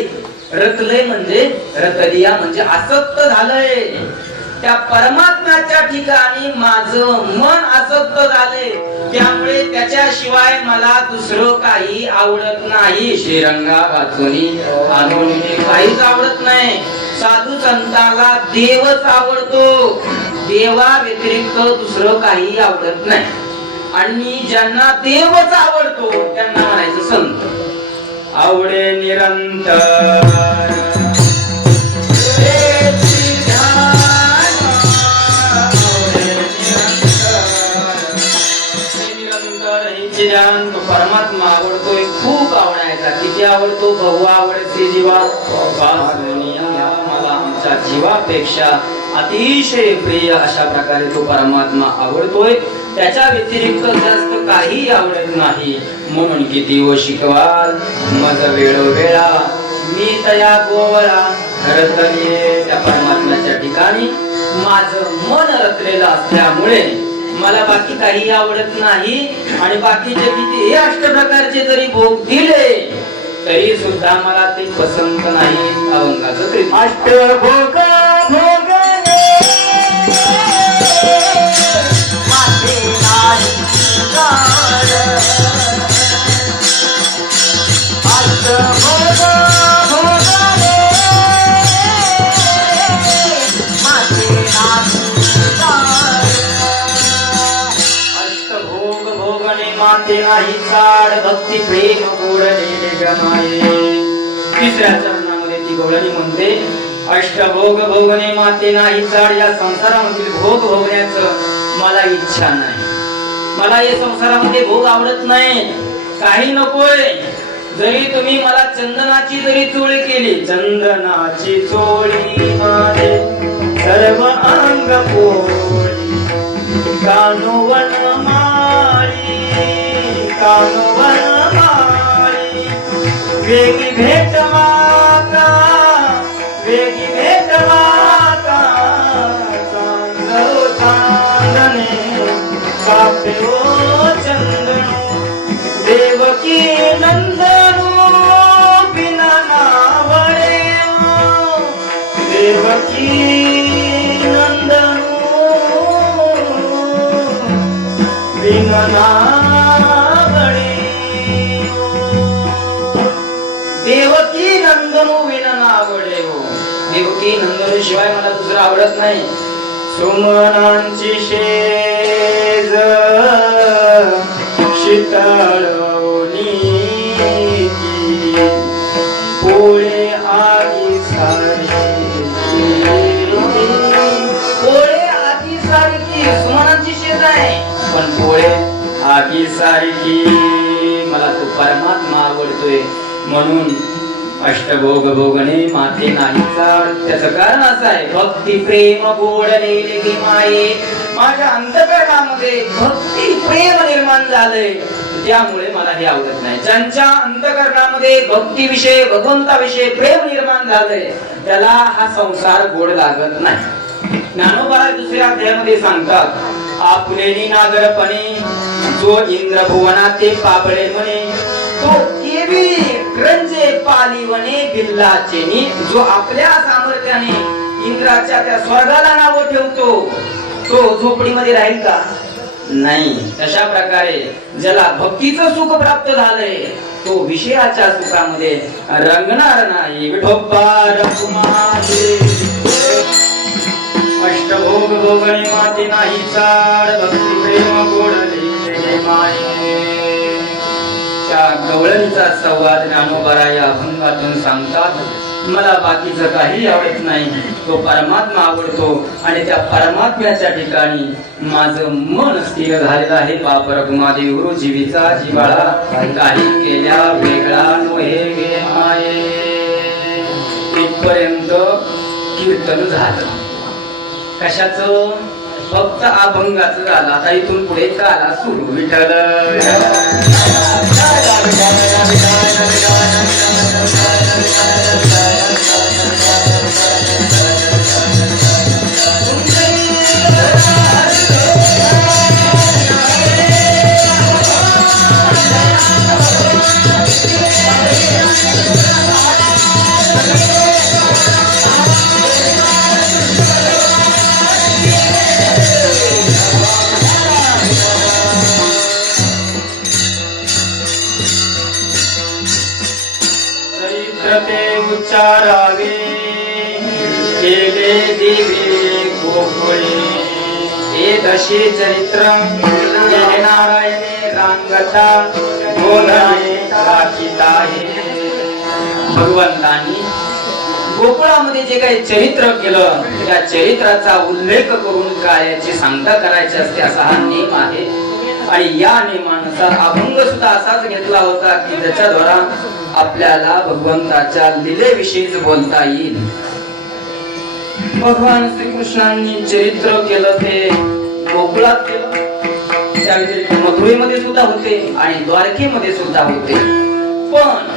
रतलय म्हणजे रतलिया म्हणजे आसक्त झालंय. त्या परमात्म्याच्या ठिकाणी माझं मन आसक्त झाले, त्यामुळे त्याच्याशिवाय मला दुसरं काही आवडत नाही. श्रीरंगा वाचुनी आणून काहीच आवडत नाही. साधू संतांना देवच आवडतो, देवा व्यतिरिक्त दुसरं काही आवडत नाही. आणि ज्यांना देवच आवडतो त्यांना म्हणायचं संत. आवडे निरंतर परमात्मा आवडतोय, खूप आवडायचा. किती आवडतो? बहु आवडते जीवा. मला आमच्या जीवापेक्षा अतिशय प्रिय अशा प्रकारे तो परमात्मा आवडतोय. त्याच्या व्यतिरिक्त जास्त काही आवडत नाही. म्हणून किती व शिकवाल मज वेळोवेळा. मी तया गोवळा रतलिये. त्या परमात्म्याच्या ठिकाणी माझं मन रचलेलं असल्यामुळे मला बाकी काही आवडत नाही. आणि बाकीचे किती अष्ट प्रकारचे जरी भोग दिले तरी सुद्धा मला ते पसंत नाही. अभंगाचं तृतीय. अष्ट भोग भोगले माझे नाही कार. अष्ट भोग भोगले माझे नाही कार. अष्टभोग भोगणे माते नाही काढ. भक्ती प्रेम गोडले गमाये. तिसऱ्या चरणामध्ये ती गवळणी म्हणते, अष्टभोग भोगणे माते नाही चाड. या संसारामधील भोग भोगण्याचं मला इच्छा नाही. मला या संसारामध्ये भोग आवडत नाही. काही नकोय. जरी तुम्ही मला चंदनाची जरी चोळी केली, चंदनाची चोळी माझे सर्व अंग पोळी, कानोवन माळी, कानोवन माळी, वेगी भेट माता, वेगी भेट माता, चांदो चांदणे कापे ओ चंदन, देवकी नंदनो बिना नावडे, देवकी नंदनो बिना नावडे, देवकी नंदनो बिना नावडे. देवकी नंदनो शिवाय मला दुसरं आवडत नाही. सुमनांची शेज शीतळवणी, पोळे आगी सारखी, पोळे आगी सारखी. सुमनांची शेज आहे पण पोळे आगी सारखी. मला तो परमात्मा आवडतोय म्हणून अष्टभोग भोगणे माते नाही चाड. त्याचं कारण असं आहे, भक्ती प्रेम गोड नेले माये. माझ्या अंतःकरणामध्ये भक्ती प्रेम निर्माण झालंय, त्यामुळे मला हे आवडत नाही. ज्यांच्या अंतःकरणामध्ये भक्तीविषयी भगवंताविषयी प्रेम निर्माण झालंय त्याला हा संसार गोड लागत नाही. ज्ञानोबा दुसऱ्या अध्यायामध्ये सांगतात, आपुलेनी नागरपणे जो इंद्र भुवनाते पाबळे म्हणे, तो केवी रंजे पालिवणे बिल्लाचेनी. जो आपल्या सामर्थ्याने इंद्राच्या त्या स्वर्गाला नाव ठेवतो तो झोपडीमध्ये राहील का? नाही. तशा प्रकारे ज्याला भक्तीचं सुख प्राप्त झालंय तो विषयाच्या सुखामध्ये रंगणार नाही. विठोबा रघुमाते अष्टभोग भोगणे माते नाही चाड. भक्ती प्रेम गोडले माये. गवळणीचा संवाद ज्ञानोबा या अभंगातून सांगतात. मला बाकीचं काही आवडत नाही, तो परमात्मा आवडतो आणि त्या परमात्म्याच्या ठिकाणी माझं मन स्थिर झालेलं आहे. बाप रघुमादेवी गुरु जीवीचा जिवाळा काही केल्या वेगळा नोहे गे माये. इथपर्यंत कीर्तन झालं. कशाचं? फक्त अभंगाचं झालं. आता इथून पुढे काला सुरू. विठ्ठल उच्चारावे केले दिवे गोकुळे. हे दशे चरित्र केले नारायणे रांगता गोधने राखीत आहे. भगवंतांनी गोकुळामध्ये जे काही चरित्र केलं त्या चरित्राचा उल्लेख करून कार्याची सांगता करायची असते असा हा नियम आहे. आणि या नियमानुसार अभंग सुद्धा असाच घेतला होता की ज्याच्याद्वारा आपल्याला भगवंताच्या लीलेविषयीच बोलता येईल. भगवान श्रीकृष्णांनी चरित्र केलं ते गोकुळात केलं, त्या व्यतिरिक्त मथुरेमध्ये सुद्धा होते आणि द्वारकेमध्ये सुद्धा होते. पण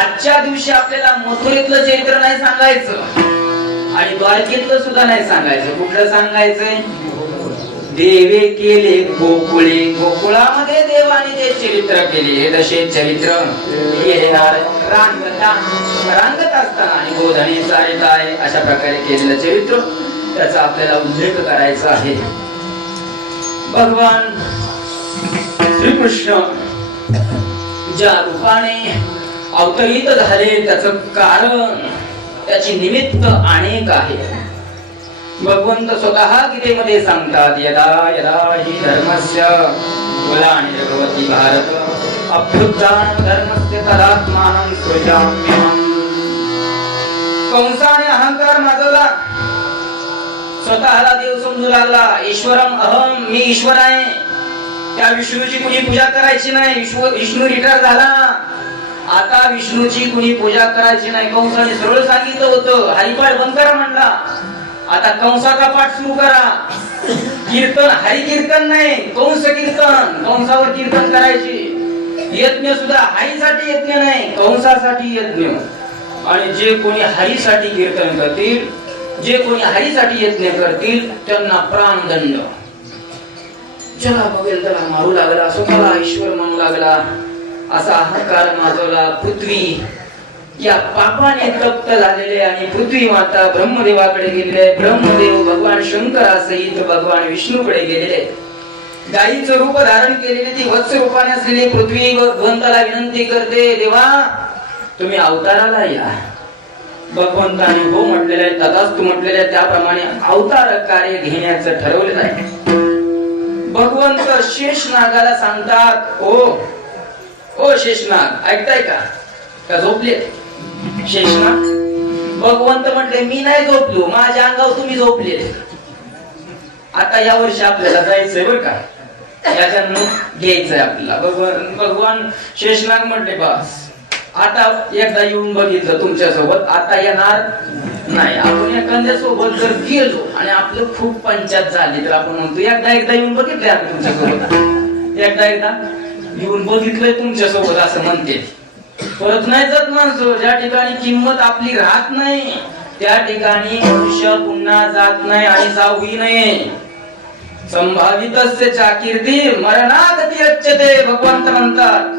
आजच्या दिवशी आपल्याला मथुरेतलं चरित्र नाही सांगायचं आणि द्वारकेतलं सुद्धा नाही सांगायचं. कुठलं सांगायचंय? देवे केले गोकुळे. गोकुळामध्ये देवाने ते चरित्र केले. हे दशे चरित्र येणार रांगता रांगत असताना आणि गोधने चारित आहे अशा प्रकारे केलेलं चरित्र त्याचा आपल्याला उल्लेख करायचा आहे. भगवान श्रीकृष्ण ज्या रूपाने अवतरित झाले त्याचं कारण त्याची निमित्त अनेक आहे. भगवंत स्वतः गीतेमध्ये सांगतात, यदा यदा हि धर्मस्य ग्लानिर्भवति भारत अभ्युत्थानं धर्मस्य तदात्मानं सृजाम्यहम्. कंसाने अहंकार माजवला, स्वतःला देव समजू लागला. ईश्वरम अहम, मी ईश्वर आहे. त्या विष्णूची कुणी पूजा करायची नाही. विष्णू रिटायर झाला, आता विष्णूची कुणी पूजा करायची नाही. कंसाने सरळ सांगितलं होतं, हरिपाठ बंद करा म्हणला. आता कंसाचा पाठ सुरू करा. कीर्तन हरि कीर्तन नाही, कंस कीर्तन. कंसावर कीर्तन करायची. यज्ञ सुद्धा हरीसाठी यज्ञ नाही, कंसासाठी यज्ञ. आणि जे कोणी हरीसाठी कीर्तन करतील, जे कोणी हरीसाठी यज्ञ करतील, त्यांना प्राणदंड. ज्याला बघेल त्याला मारू लागला, स्वतःला ईश्वर म्हणू लागला, असा अहंकार माजवला. पृथ्वी या पापाने तप्त झालेले आणि पृथ्वी माता ब्रह्मदेवाकडे गेलेले. ब्रह्मदेव भगवान शंकरासहित भगवान विष्णूकडे गेलेले. गायीचं रूप धारण केलेली ती वत्स रूपाने असलेली पृथ्वी भगवंताला विनंती करते, देवा तुम्ही अवताराला या. भगवंताने हो म्हटलेले आहे, तथास्तु म्हटलेले आहे. त्याप्रमाणे अवतार कार्य घेण्याचं ठरवलेलं आहे. भगवंत शेषनागाला सांगतात, ओ शेषनाग, ऐकताय का झोपले? शेषनाग भगवंत म्हटले, मी नाही झोपलो, माझ्या अंगावर तुम्ही झोपलेले. आता या वर्षी आपल्याला जायचंय बरं का, या जन्म घ्यायचंय आपल्याला. भगवान शेषनाग म्हटले, बस आता एकदा येऊन बघितलं तुमच्या सोबत, आता येणार नाही. आपण एखाद्या सोबत जर गेलो आणि आपलं खूप पंचायत झाली तर आपण म्हणतो, एकदा येऊन बघितलंय आम्ही तुमच्या सोबत, एकदा येऊन बघितलंय तुमच्या सोबत असं म्हणते. परत नाही जात माणसं. ज्या ठिकाणी किंमत आपली राहत नाही त्या ठिकाणी मनुष्य पुन्हा जात नाही आणि जाऊही नाही. संभावितस्य कीर्ती मरणागती अच्छते, भगवंत म्हणतात.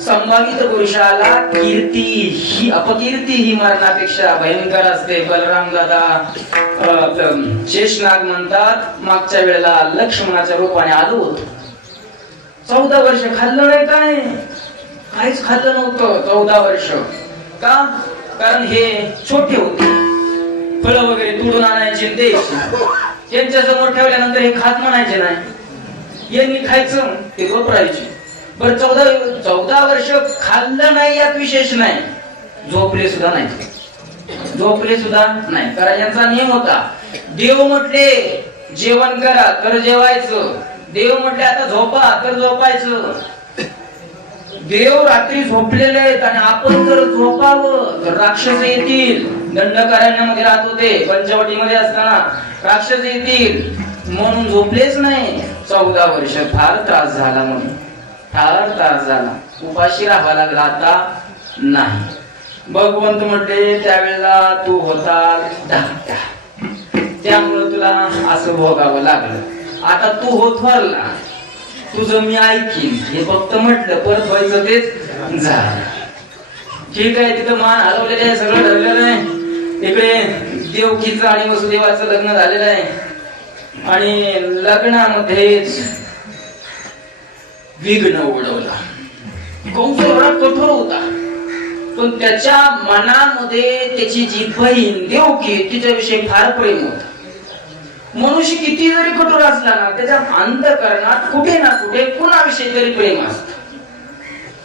संभावित पुरुषाला कीर्ती ही अपकीर्ती ही मरणापेक्षा भयंकर असते. बलराम दादा शेषनाग म्हणतात, मागच्या वेळेला लक्ष्मणाच्या रूपाने आलो होतो. 14 वर्ष खाल्लं नाही, काहीच खाल्लं नव्हतं 14 वर्ष. का? कारण हे छोटे होते, फळं वगैरे तुडून आणायचे द्यायचे. यांच्या समोर ठेवल्यानंतर हे खात म्हणायचे नाही, यांनी खायचं ते वापरायचे. बरं 14 वर्ष खाल्लं नाही यात विशेष नाही, झोपले सुद्धा नाही. कारण यांचा नियम होता, देव म्हटले जेवण करा तर जेवायचं, देव म्हटले आता झोपा तर झोपायचं. देव रात्री झोपलेले आहेत आणि आपण जर झोपावं तर राक्षस येतील. दंडकारण्यामध्ये राहत होते, पंचवटीमध्ये असताना राक्षस येतील म्हणून झोपलेच नाही. 14 वर्ष फार त्रास झाला, उपाशी राहावा लागला. आता नाही. भगवंत म्हटले, त्यावेळेला तू होता धाकटा, त्यामुळे तुला असं भोगावं लागलं. आता तू होत वरला, तुझं मी ऐकीन. हे फक्त म्हटलं, परत व्हायचं तेच झालं. ठीक आहे, तिथं मान हलवलेले आहे, सगळं ठरलेलं आहे. इकडे देवकीचं आणि वसुदेवाचं लग्न झालेलं आहे आणि लग्नामध्येच विघ्न उडवला. कंस एवढा कठोर होता, पण त्याच्या मनामध्ये त्याची जी बहीण देवकी तिच्याविषयी फार प्रेम होतं. मनुष्य किती जरी कठोर असला ना, त्याच्या अंतःकरणात कुठे ना कुठे कुणाविषयी तरी प्रेम असतं.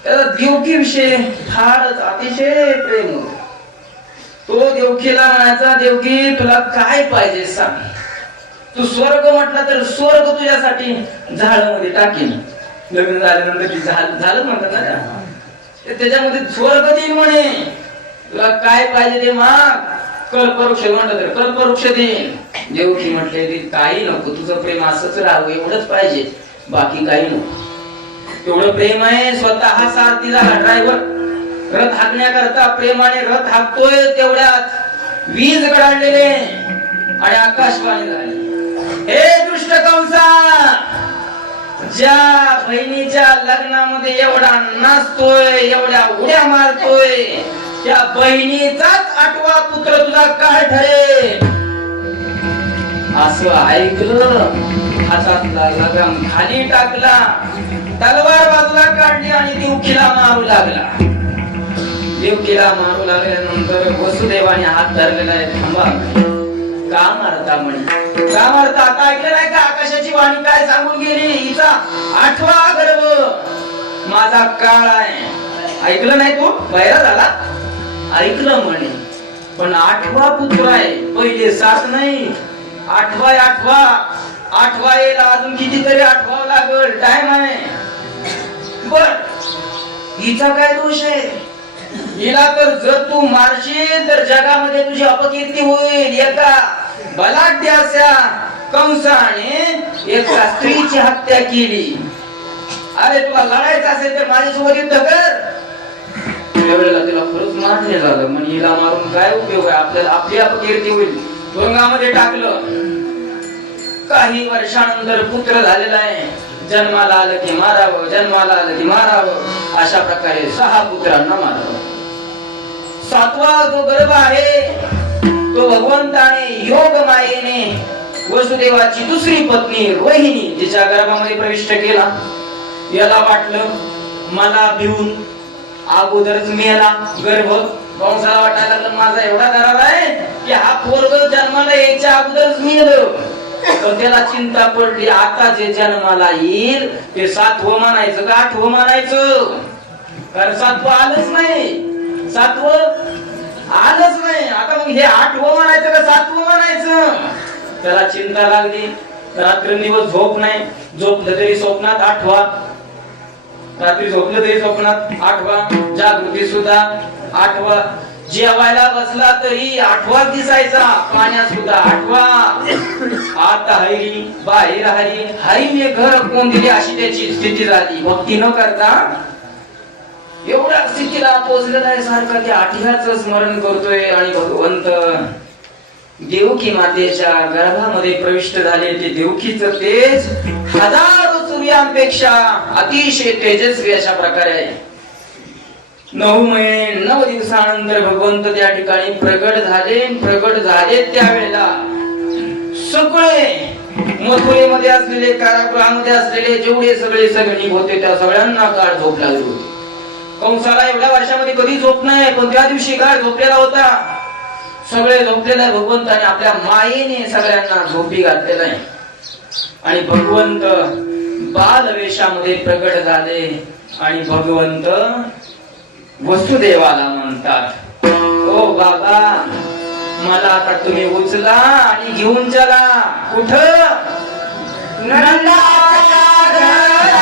त्याला देवकी विषयी फारच अतिशय प्रेम होतं. तो देवकीला म्हणायचा, देवकी तुला काय पाहिजे सांग, तू स्वर्ग म्हटला तर स्वर्ग तुझ्यासाठी झाडामध्ये टाकेन. लग्न झाल्यानंतर झालं म्हणतात ना, त्याच्यामध्ये स्वर्ग देईन म्हणे. तुला काय पाहिजे ते माग, कल्पवृक्ष म्हटलं तर कल्पवृक्ष देईन. देवकी म्हटले, काही नको, तुझं प्रेम असंच राहावं एवढंच पाहिजे, बाकी काही नको. एवढं प्रेम आहे. स्वतः सारथी झाला, ड्रायव्हर, रथ हाकण्याकरता प्रेमाने रथ हाकतोय, तेवढ्यात वीज गडाळलेले आणि आकाशवाणी झाली, हे दुष्ट कंसा, ज्या बहिणीच्या लग्नामध्ये एवढा नाचतोय, एवढ्या उड्या मारतोय, त्या बहिणीचाच 8वा पुत्र तुझा काय ठरेल. असं ऐकलं, हातातला लगाम खाली टाकला, तलवार बाजूला काढली आणि देवकीला मारू लागला. देवकीला मारू लागल्यानंतर वसुदेवाने हात धरलेला आहे, थांबा, का मारता म्हणे, का मारता? आता ऐकलं नाही का आकाशाची वाणी काय सांगून गेली, हिचा 8वा गर्भ माझा काळ आहे. ऐकलं नाही तू? बैरा झाला, ऐकलं म्हणे. पण 8वा पुत्र आहे, पहिले 7 नाही, 8वा आहे, 8वा येईल, अजून कितीतरी 8वा लागल, टाइम आहे. बर हिचा काय दोष आहे? हिला तर जर तू मारशील तर जगामध्ये तुझी अपकीर्ती होईल. एका बलाढ्य अशा कंसाने एका स्त्रीची हत्या केली. अरे तुला लढायचं असेल तर माझ्यासोबत युद्ध कर. त्यावेळेला तिला खरंच मारणे झालं. म्हणजे हिला मारून काय उपयोग आहे? आपल्याला आपली अपकीर्ती होईल. तुरुंगामध्ये टाकलं. काही वर्षानंतर पुत्र झालेला आहे. जन्माला आलं की मारावं, जन्माला आलं की मारावं, अशा प्रकारे 6 पुत्रांना मारावं. 7वा जो गर्भ आहे तो भगवंताने योग मायेने वसुदेवाची दुसरी पत्नी रोहिणी तिच्या गर्भामध्ये प्रविष्ट केला. याला वाटलं मला भिवून अगोदरच मेला गर्भ. कंसाला वाटायला लागलं माझा एवढा दरार आहे की हा पोरग जन्माला यायच्या अगोदरच मेलं. तर त्याला चिंता पडली, आता जे जन्माला येईल ते 7वं मानायचं का 8वं मानायचं? कारण 7वं आलंच नाही, 7वं आलंच नाही. आता मग हे 8वं मानायचं का 7वं मानायचं? त्याला चिंता लागली. रात्रंदिवस झोप नाही. झोपलं तरी स्वप्नात 8वा, रात्री झोपलं तरी स्वप्नात 8वा, जागृती सुद्धा 8वा, जेवायला बसला तरी 8वा दिसायचा, पाण्यात सुद्धा 8वा. आता हरी बाहेर हरी, हरीने घर कोण दिली अशी त्याची स्थिती झाली. भक्ती न करता एवढ्या स्थितीला पोहोचलेला आहे सारखा ते 8व्याच स्मरण करतोय. आणि भगवंत देवकी मातेच्या गर्भामध्ये प्रविष्ट झाले. ते देवकीचं तेज हजारो सूर्यांपेक्षा अतिशय तेजस्वी अशा प्रकारे आहे. 9 महिने 9 दिवसानंतर भगवंत त्या ठिकाणी प्रगट झाले. प्रगट झाले त्यावेळेला सगळे मथुरेमध्ये असलेले, कारागृहामध्ये असलेले जेवढे सगळे सैनिक होते त्या सगळ्यांना गाढ झोप लागली होती. कंसाला एवढ्या वर्षामध्ये कधी झोप नाही, पण त्या दिवशी गाढ झोपलेला होता. सगळे झोपलेले. भगवंताने आपल्या मायेने सगळ्यांना झोपी घातलेला आहे. आणि भगवंत बालवेशामध्ये प्रगट झाले. आणि भगवंत वसुदेवाला म्हणतात, ओ बाबा मला आता तुम्ही उचला आणि घेऊन चला. कुठं? नंदाच्या घराला.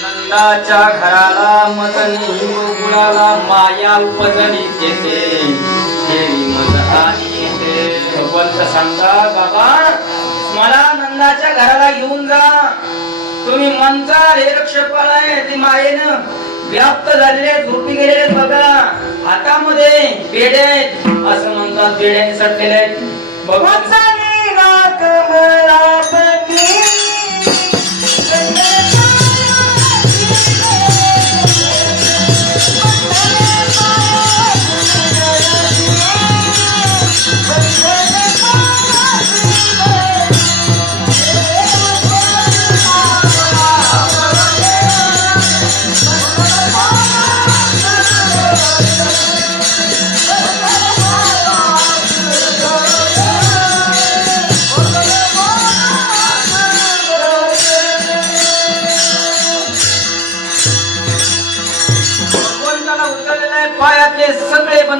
नंदाच्या घराला मदनी गोकुळाला माया उपजली येते. देवी मदनी येते. भगवंत सांगा बाबा मला नंदाच्या घराला घेऊन जा. तुम्ही मनचा हे रक्षपाल आहे. ती मायेनं व्याप्त झालेले झोपी गेलेले बघा. हातामध्ये बेडे आहेत असं म्हणतात. बेड्याने सटलेले आहेत. भगवंत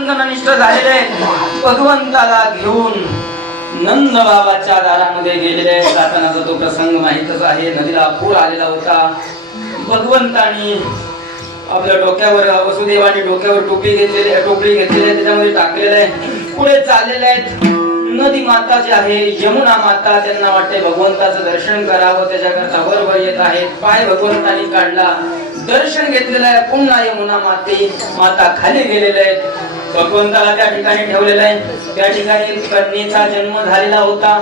चंदननिष्ठ झालेले भगवंताला घेऊन नंद बाबाच्या दारामध्ये गेलेले. जातानाचा तो प्रसंग माहीतच आहे. नदीला पूर आलेला होता. भगवंतानी आपल्या डोक्यावर वसुदेवाने डोक्यावर टोपी घेतलेली आहे, त्याच्यामध्ये टाकलेलं आहे. पुढे चाललेले आहेत. नदी माता जी आहे यमुना माता, त्यांना वाटते भगवंताचं दर्शन करावं, त्याच्याकरता वर येत आहेत. पाय भगवंतानी काढला, दर्शन घेतलेलं आहे. पुन्हा यमुना माता खाली गेलेले आहेत. भगवंताला त्या ठिकाणी ठेवलेलं आहे. त्या ठिकाणी कन्येचा जन्म झालेला होता,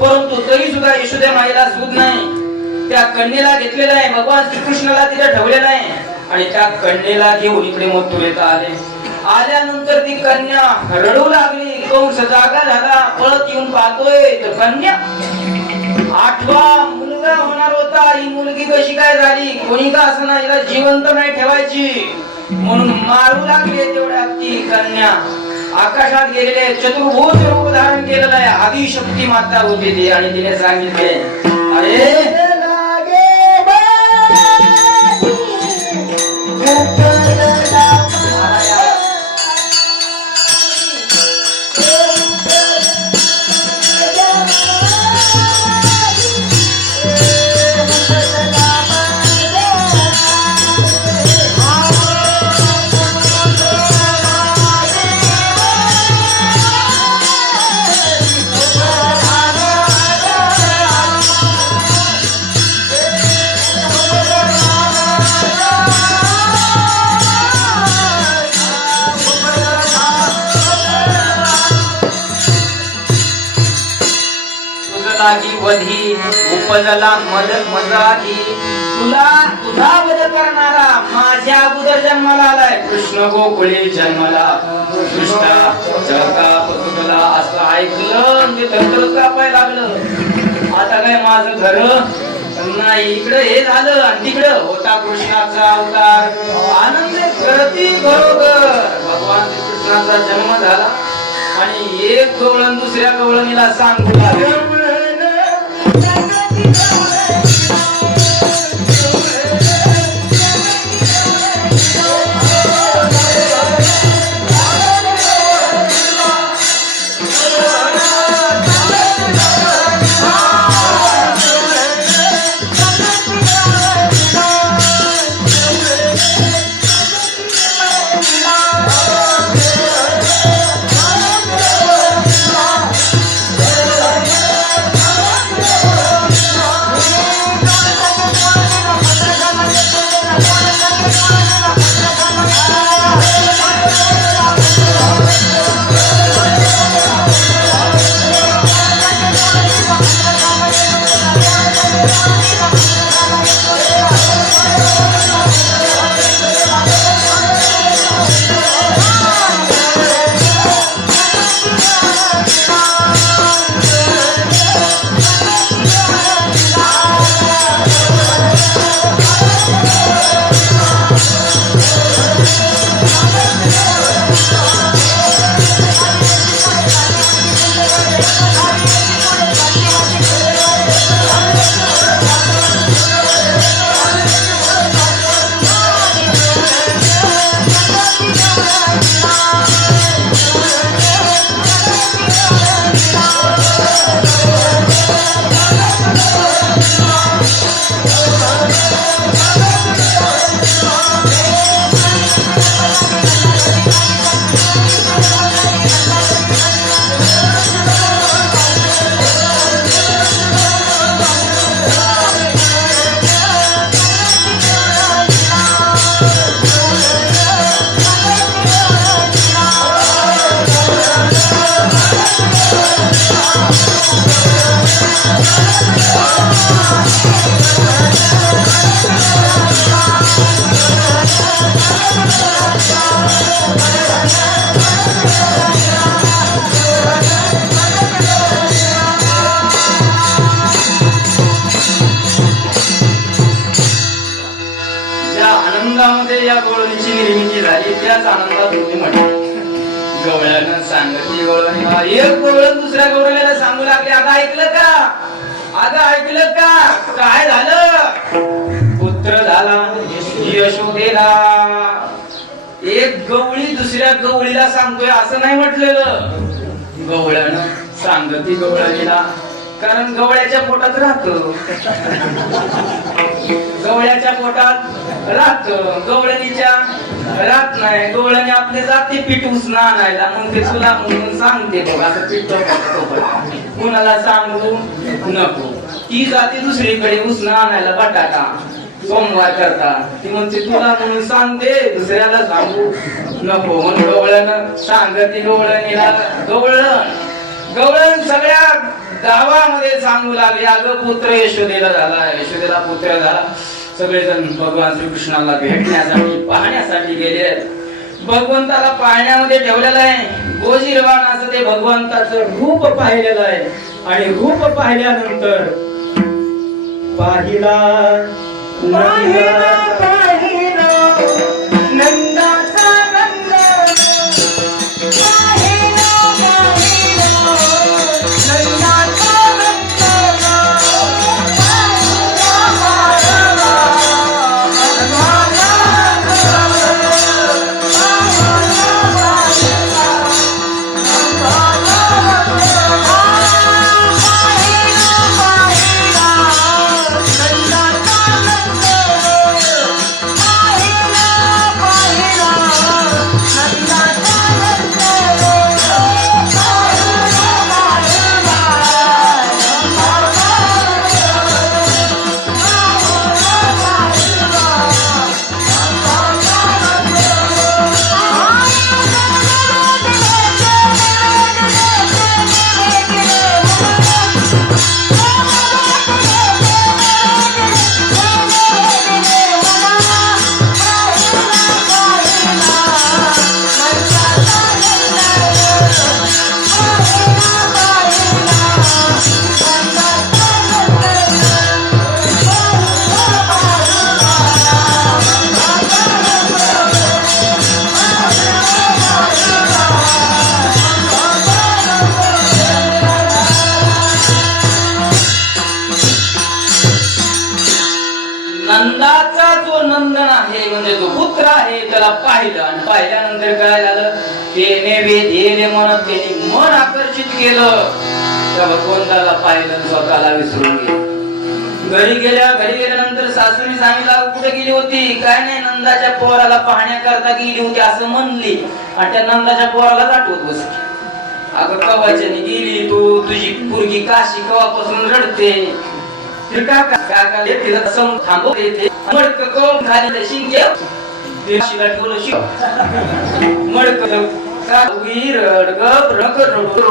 परंतु तरी सुद्धा यशोदा माईला सूद नाही. त्या कन्येला घेतलेलं आहे. भगवान श्रीकृष्णाला तिथे ठेवलेलं आहे आणि त्या कन्येला घेऊन इकडे मथुरेला आल्यानंतर ती कन्या रडू लागली. कंस जागा झाला, पळत येऊन पाहतोय तर कन्या 8वा मुलगा होणार होता. ही मुलगी कशी काय झाली, कोणी का असं हिला जिवंत नाही ठेवायची म्हणून मारू लागले. तेवढ्या ती कन्या आकाशात गेलेले चतुर्भुज रूप धारण केलेलं आहे. आदिशक्ती माता होती ती आणि तिने सांगितले, अरे वधी उपजला मजाही, तुझा वध करणारा माझ्या अगोदर जन्माला आलाय. कृष्ण गोकुळी जन्माला कृष्णा जगा पतुला असं ऐकलं ते थरथर कापायला लागलं. आता काय माझं घर नाही, इकडे हे झालं आणि तिकडे होता कृष्णाचा अवतार. आनंद करती बरोबर भगवान श्रीकृष्णाचा जन्म झाला आणि एक गवळण दुसऱ्या गवळणीला सांगू लागलं. या गवळणीची निर्मिती झाली त्याच आनंदात तुम्ही म्हटलं. गवळ्यानं सांगितली गवळणी एक गवळण दुसऱ्या गवळणीला सांगू लागले, अगं ऐकलं का, अगं ऐकलं का, काय झालं, पुत्र झाला यशोदेला. एक गवळी दुसऱ्या दुसऱ्या गवळीला सांगतोय असं नाही म्हटलेलं. गवळण सांगती गवळणीला, कारण गवळ्याच्या पोटात राहत, गवळ्याच्या पोटात राहत, गवळणीच्या राहत नाही. गवळणी आपले जाते पीठ उसना आणायला, मग ते तुला म्हणून सांगते बघ असं पीठ कुणाला सांगू नको. ती जाते दुसरीकडे उसना आणायला बटाटा सोमवार करता, ती म्हणते तुला म्हणून सांगते दुसऱ्याला सांगू नको. म्हणून गवळण सांगते गवळणीला. गवळण सगळ्या गावामध्ये सांगू लागले, अगं पुत्र यशोदेला झाला, यशोदेला पुत्र झाला. सगळेजण भगवान श्रीकृष्णाला भेटण्यासाठी पाहण्यासाठी गेले. भगवंताला पाहण्यामध्ये ठेवलेलं आहे. गोजीरवाण असं ते भगवंताचं रूप पाहिलेलं आहे. आणि रूप पाहिल्यानंतर पाहिला नंदाचा नंद नंदाचा जो नंदन आहे म्हणजे जो पुत्र आहे त्याला पाहिलं. आणि पाहिल्यानंतर काय झालं, ते वेधेले म्हणत त्यांनी मन आकर्षित केलं. त्या भगवंताला पाहिलं, स्वतःला विसरून गेले. घरी गेल्यानंतर सासूने सांगितलं कुठे गेली होती. काय नाही, नंदाच्या पोराला पाहण्याकरता गेली होती असं म्हणली. आणि त्या नंदाच्या पोराला आठवत बसली. अगं कवाच्याने गेली तू, तुझी पोरगी काशी कवापासून रडते. तिला थांबवते मडक करून खाली शिंके शिला ठेवलं शिव मडक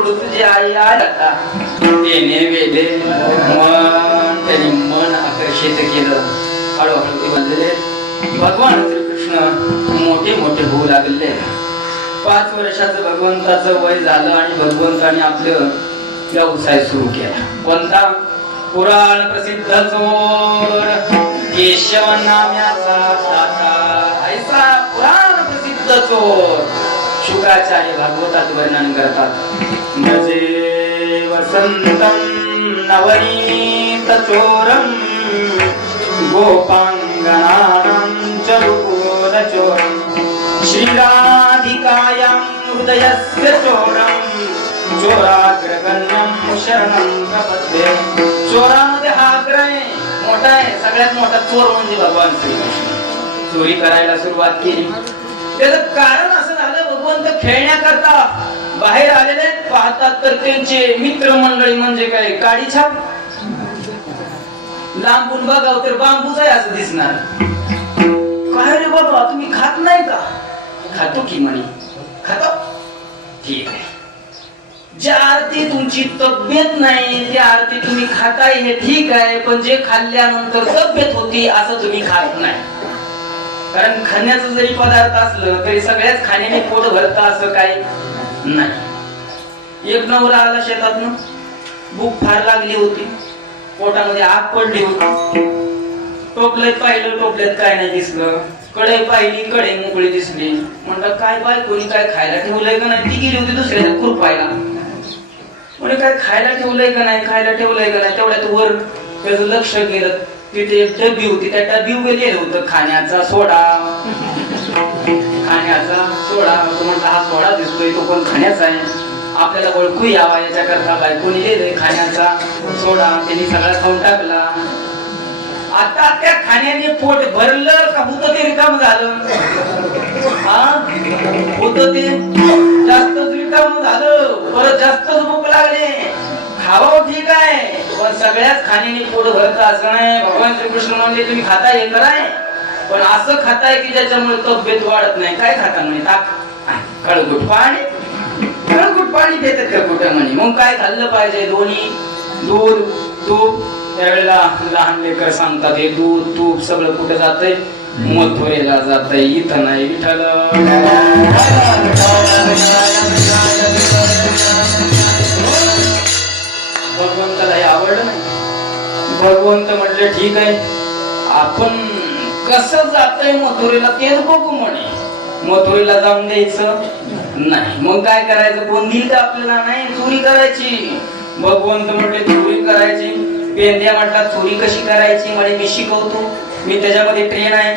तुझी आई आला. त्यांनी मन आकर्षित केलं. हळूहळू भगवान श्रीकृष्ण मोठे मोठे होऊ लागले. 5 वर्षाचं भगवंताचं वय झालं आणि भगवंताने आपलं व्यवसाय सुरू केला. कोणता? पुराण प्रसिद्ध चोर केशव नाम्याचा दाता. ऐसा पुराण प्रसिद्ध चोर शुक्राचार्य भागवतात वर्णन करतात. भजे वसंतम नवनीत चोरम गोपांगनानां च रुकोद चोरम श्रीराधिकायां हृदयस्य चोरम चोराग्रगण्यं शरणं प्रपद्ये. चोरामध्ये हा आग्रह मोठा आहे. सगळ्यात मोठा चोर म्हणजे भगवान श्रीकृष्ण. चोरी करायला सुरुवात केली. त्याचं कारण असं झालं, भगवंत खेळण्याकरता बाहेर आलेले पाहतात तर त्यांचे मित्र मंडळी म्हणजे काय काडी छाप. लांबून बघाव तर बांबूच आहे असं दिसणार. काय रे बाबा तुम्ही खात नाही का? खातो की म्हणे. खातो, ठीक आहे. ज्या अर्थी तुमची तब्येत नाही त्या अर्थी तुम्ही खाताय हे ठीक आहे, पण जे खाल्ल्यानंतर तब्येत होती असं तुम्ही खात नाही. कारण खाण्याचं जरी पदार्थ असलं तरी सगळ्याच खाण्याने पोट भरतं असं काही नाही. एक नवरा आला शेतातून, भूक फार लागली होती, पोटामध्ये आग पडली होती. टोपल्यात पाहिलं, टोपल्यात काय नाही दिसलं. कढई पाहिली, कढई मोकळी दिसली. म्हणलं काय बाय कोणी काय खायला ठेवलंय का नाही. ती गेली होती दुसऱ्याच्या खुरपायला. म्हणजे काय खायला ठेवलंय का नाही, खायला ठेवलंय का नाही. तेवढ्यात वर त्याचं लक्ष गेलं, तिथे एक डबी होती. त्या डबी गेलेलं होतं खाण्याचा सोडा. खाण्याचा खाण्याचा सोडा. तो म्हणला हा सोडा दिसतोय तो पण खाण्याचा आहे, आपल्याला ओळखू यावा याच्याकरता बायकोनी लिहिलंय खाण्याचा सोडा. त्यांनी सगळा खाऊन टाकला. आता त्या खाण्याने पोट भरलं का होतं ते रिकाम झालं? हा होतं ते जास्तच रिकाम झालं. परत जास्तच भूक लागली. खावावं ठीक आहे, पण सगळ्याच खाण्याने पोट भरत असं नाही. भगवान श्रीकृष्ण म्हणजे तुम्ही खाता हे कराय, पण असं खाताय की ज्याच्यामुळे तब्येत वाढत नाही. काय खाता नाही? ताक, कळगुट पाणी, कळगुट पाणी देतात का कुठं म्हणे. मग काय खाल्लं पाहिजे? दोन्ही दूध तूप. त्यावेळेला लहान लेकर सांगतात हे दूध तूप सगळं कुठं जातंय? मथुरेला जातंय, इथं नाही. विठ्ठल भगवंताला हे आवडलं नाही. भगवंत म्हटले ठीक आहे, आपण कसं जातोय मथुरेला तेच बघू म्हणे. मथुरेला जाऊन द्यायचं नाही. मग काय करायचं? कोण दिल का आपल्याला? नाही, चोरी करायची. भगवंत म्हटले चोरी करायची. पेंद्या म्हटला चोरी कशी करायची? म्हणे मी शिकवतो, मी त्याच्यामध्ये ट्रेन आहे,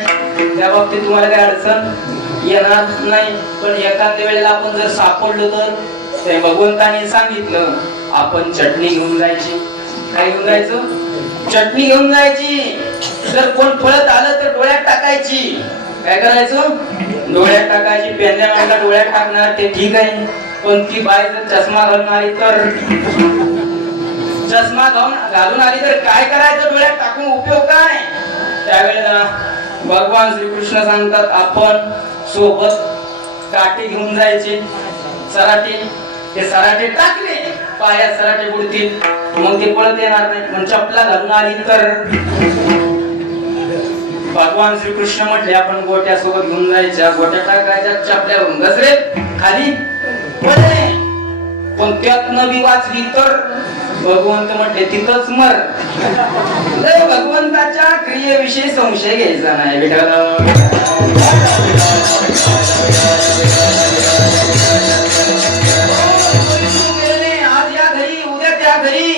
त्या बाबतीत तुम्हाला काय अडचण येणार नाही. पण एखाद्या वेळेला आपण जर सापडलो तर भगवंताने सांगितलं आपण चटणी घेऊन जायची. काय घेऊन जायचं? चटणी घेऊन जायची. जर कोण पळत आलं तर डोळ्यात टाकायची. काय करायचं? डोळ्यात टाकायची. पेंद्या म्हटला डोळ्यात टाकणार ते ठीक आहे, पण ती बाय जर चष्मा घालून आली तर? चष्मा घालून आली तर काय करायचं? डोळ्यात टाकून उपयोग काय? त्यावेळेला भगवान श्रीकृष्ण सांगतात आपण सोबत काठी घेऊन जायचे, सराटे. ते सराटे टाकले, पायात सराटे बुडतील, मग ते पळत येणार नाही. पण चपला घालून आली तर? भगवान श्रीकृष्ण म्हटले आपण गोट्या सोबत घेऊन जायच्या, गोट्या टाकायच्या, चपल्या घेऊन घसरे खाली पडले, पण त्यात नवी वाचली तर? भगवंत म्हटले तिथंच मर. भगवंताच्या क्रियेविषयी संशय घ्यायचा नाही. विठ्ठल आज या घरी उद्या त्या घरी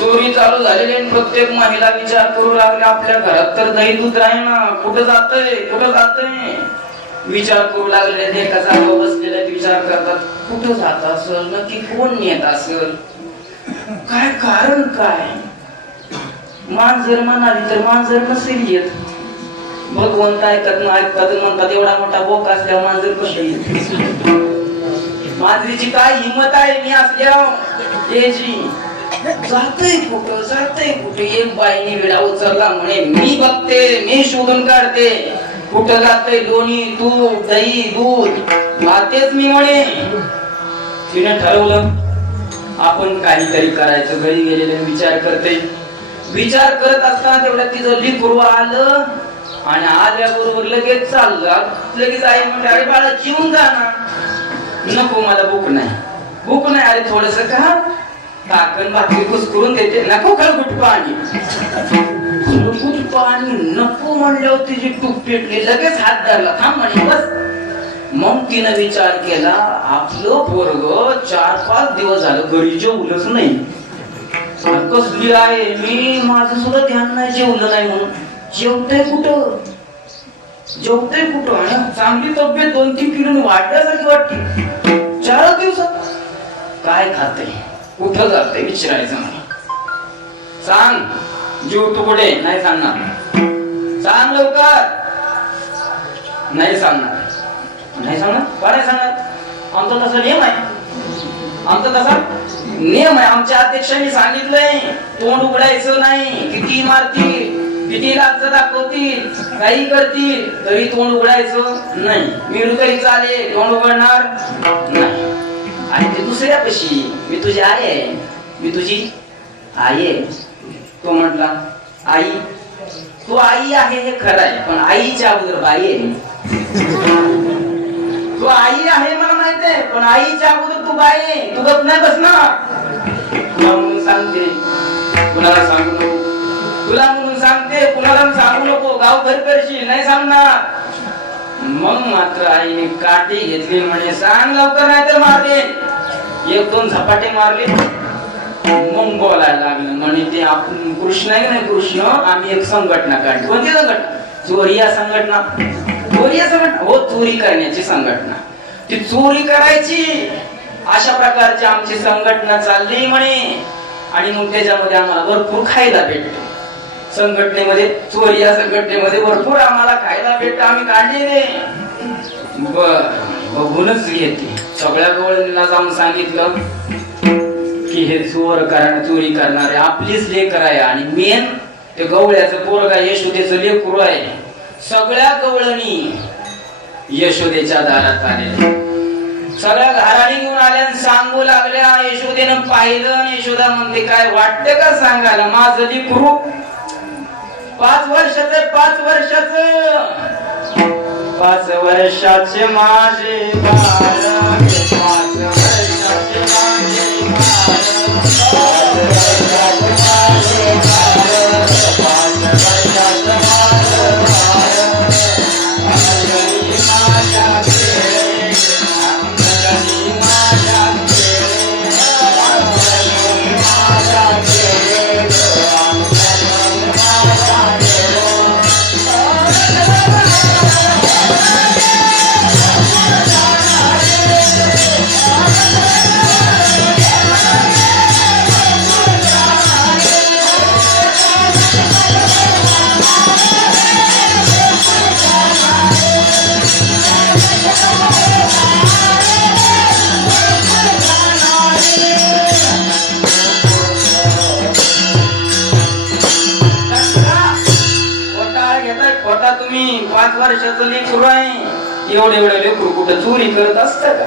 चोरी चालू झालेली. प्रत्येक महिला विचार करू लागले आपल्या घरात तर दही दूध राही ना, कुठं जातंय कुठं जातंय? विचार करू लागले. एका जागा बसलेल्या विचार करतात कुठं जात असेल, नक्की कोण नेत असेल, काय कारण काय? मांजर म्हणाली तर मांजर नसेल येत. भगवंत ऐकत ना ऐकत म्हणतात एवढा मोठा बोक असल्या मांजर कशी येत? मांजरीची काय हिंमत आहे मी असल्या याची? जातय कुठं जातय कुठे? एक बाईने विडा उचलला म्हणे मी बघते, मी शोधून काढते कुठं जातंय. लोणी तूप दही दूध वाहतेच मी म्हणे. तिने ठरवलं आपण काहीतरी करायचं. घरी गेलेले विचार करते. विचार करत असताना तेवढ्या तिचं लेकरू आलं आणि आल्याबरोबर लगेच चाललं. लगेच आई म्हणते अरे बाळा जेवून जा ना. नको मला भूक नाही, भूक नाही. अरे थोडस का ताकण भाकरी कुसकरून देते. नको खळगुट पाणी, खळगुट पाणी नको म्हणल्यावर तिची टूप पेटली. लगेच हात धरला, थांब म्हणे बस. मग तिनं विचार केला आपलं पोरग 4-5 दिवस झालं घरी जेवलंच नाही. कसली आहे मी, माझं सुद्धा ध्यान नाही जेवलं नाही म्हणून. जेवतय कुठं, जेवतय कुठं? आणि चांगली तब्येत 2-3 किलो वाढल्यासारखी वाटते 4 दिवसात. काय खाते कुठं जाते विचारायचं नाही. सांग जेवतो कुठे? नाही सांगणार. सांग लवकर. नाही सांगणार. नाही सांगणार. का नाही सांगणार? आमचा तसा नियम आहे, आमचा तसा नियम आहे. आमच्या अध्यक्षांनी सांगितलंय तोंड उघडायचं नाही. किती मारतील, किती लाच दाखवतील, काही करतील तरी तोंड उघडायचं नाही. मी तरी चालेल, तोंड उघडणार नाही. आणि ते दुसऱ्या कशी मी तुझी आई आहे, मी तुझी आई आहे. तो म्हटला आई तू आई आहे हे खरं आहे, पण आईच्या अगोदर बाई आहे. तू आई आहे मला माहित आहे, पण आईच्या अगोदर तू बाई आहे. तू गप नाही बसणार. तुला म्हणून सांगते कुणाला सांगू नको, तुला म्हणून सांगते कुणाला सांगू नको. गाव घर करशील नाही सांगणार. मग मात्र आईने काठी घेतली म्हणे सांग लवकर नाही तर मारते. 1-2 झपाटे मारले. मग बोलायला लागलं म्हणे ते आपण कृष्ण आहे ना, कृष्ण आम्ही एक संघटना काढली. कोणती संघटना? चोरी या संघटना. चोरी संघटना हो, चोरी करण्याची संघटना, ती चोरी करायची अशा प्रकारची आमची संघटना चालली म्हणे. आणि मग त्याच्यामध्ये आम्हाला भरपूर खायला भेटते. संघटनेमध्ये चोरी या संघटनेमध्ये भरपूर आम्हाला खायला भेटतं. आम्ही काढलेले बघूनच घेतली. सगळ्या गवळणीला जाऊन सांगितलं की हे चोरी करणारे आपलीच लेकर आहे. आणि मेन ते गवळ्याचं पोरगा यशोदेचं लेकरू आहे. सगळ्या गवळणी यशोदेच्या दारात आले, सगळ्या घराणी घेऊन आल्या आणि सांगू लागल्या. यशोदेनं पाहिलं आणि यशोदा म्हणते काय वाटतं का सांगायला, माझं लेकरू 5 वर्षाचं 5 वर्षाचं 5 वर्षाचे माझे बाळ, 5 वर्षाचे माझे बाळ, 5 वर्षाचे माझे बाळ, 5 वर्षाचे माझे बाळ, अंगणी माझ्या खेळे, अंगणी माझ्या खेळे, अंगणी माझ्या खेळे, अंगणी माझ्या तुम्ही 5 वर्षाचं लेकरू आहे. एवढं लेकरू कुठं चोरी करत असतं का?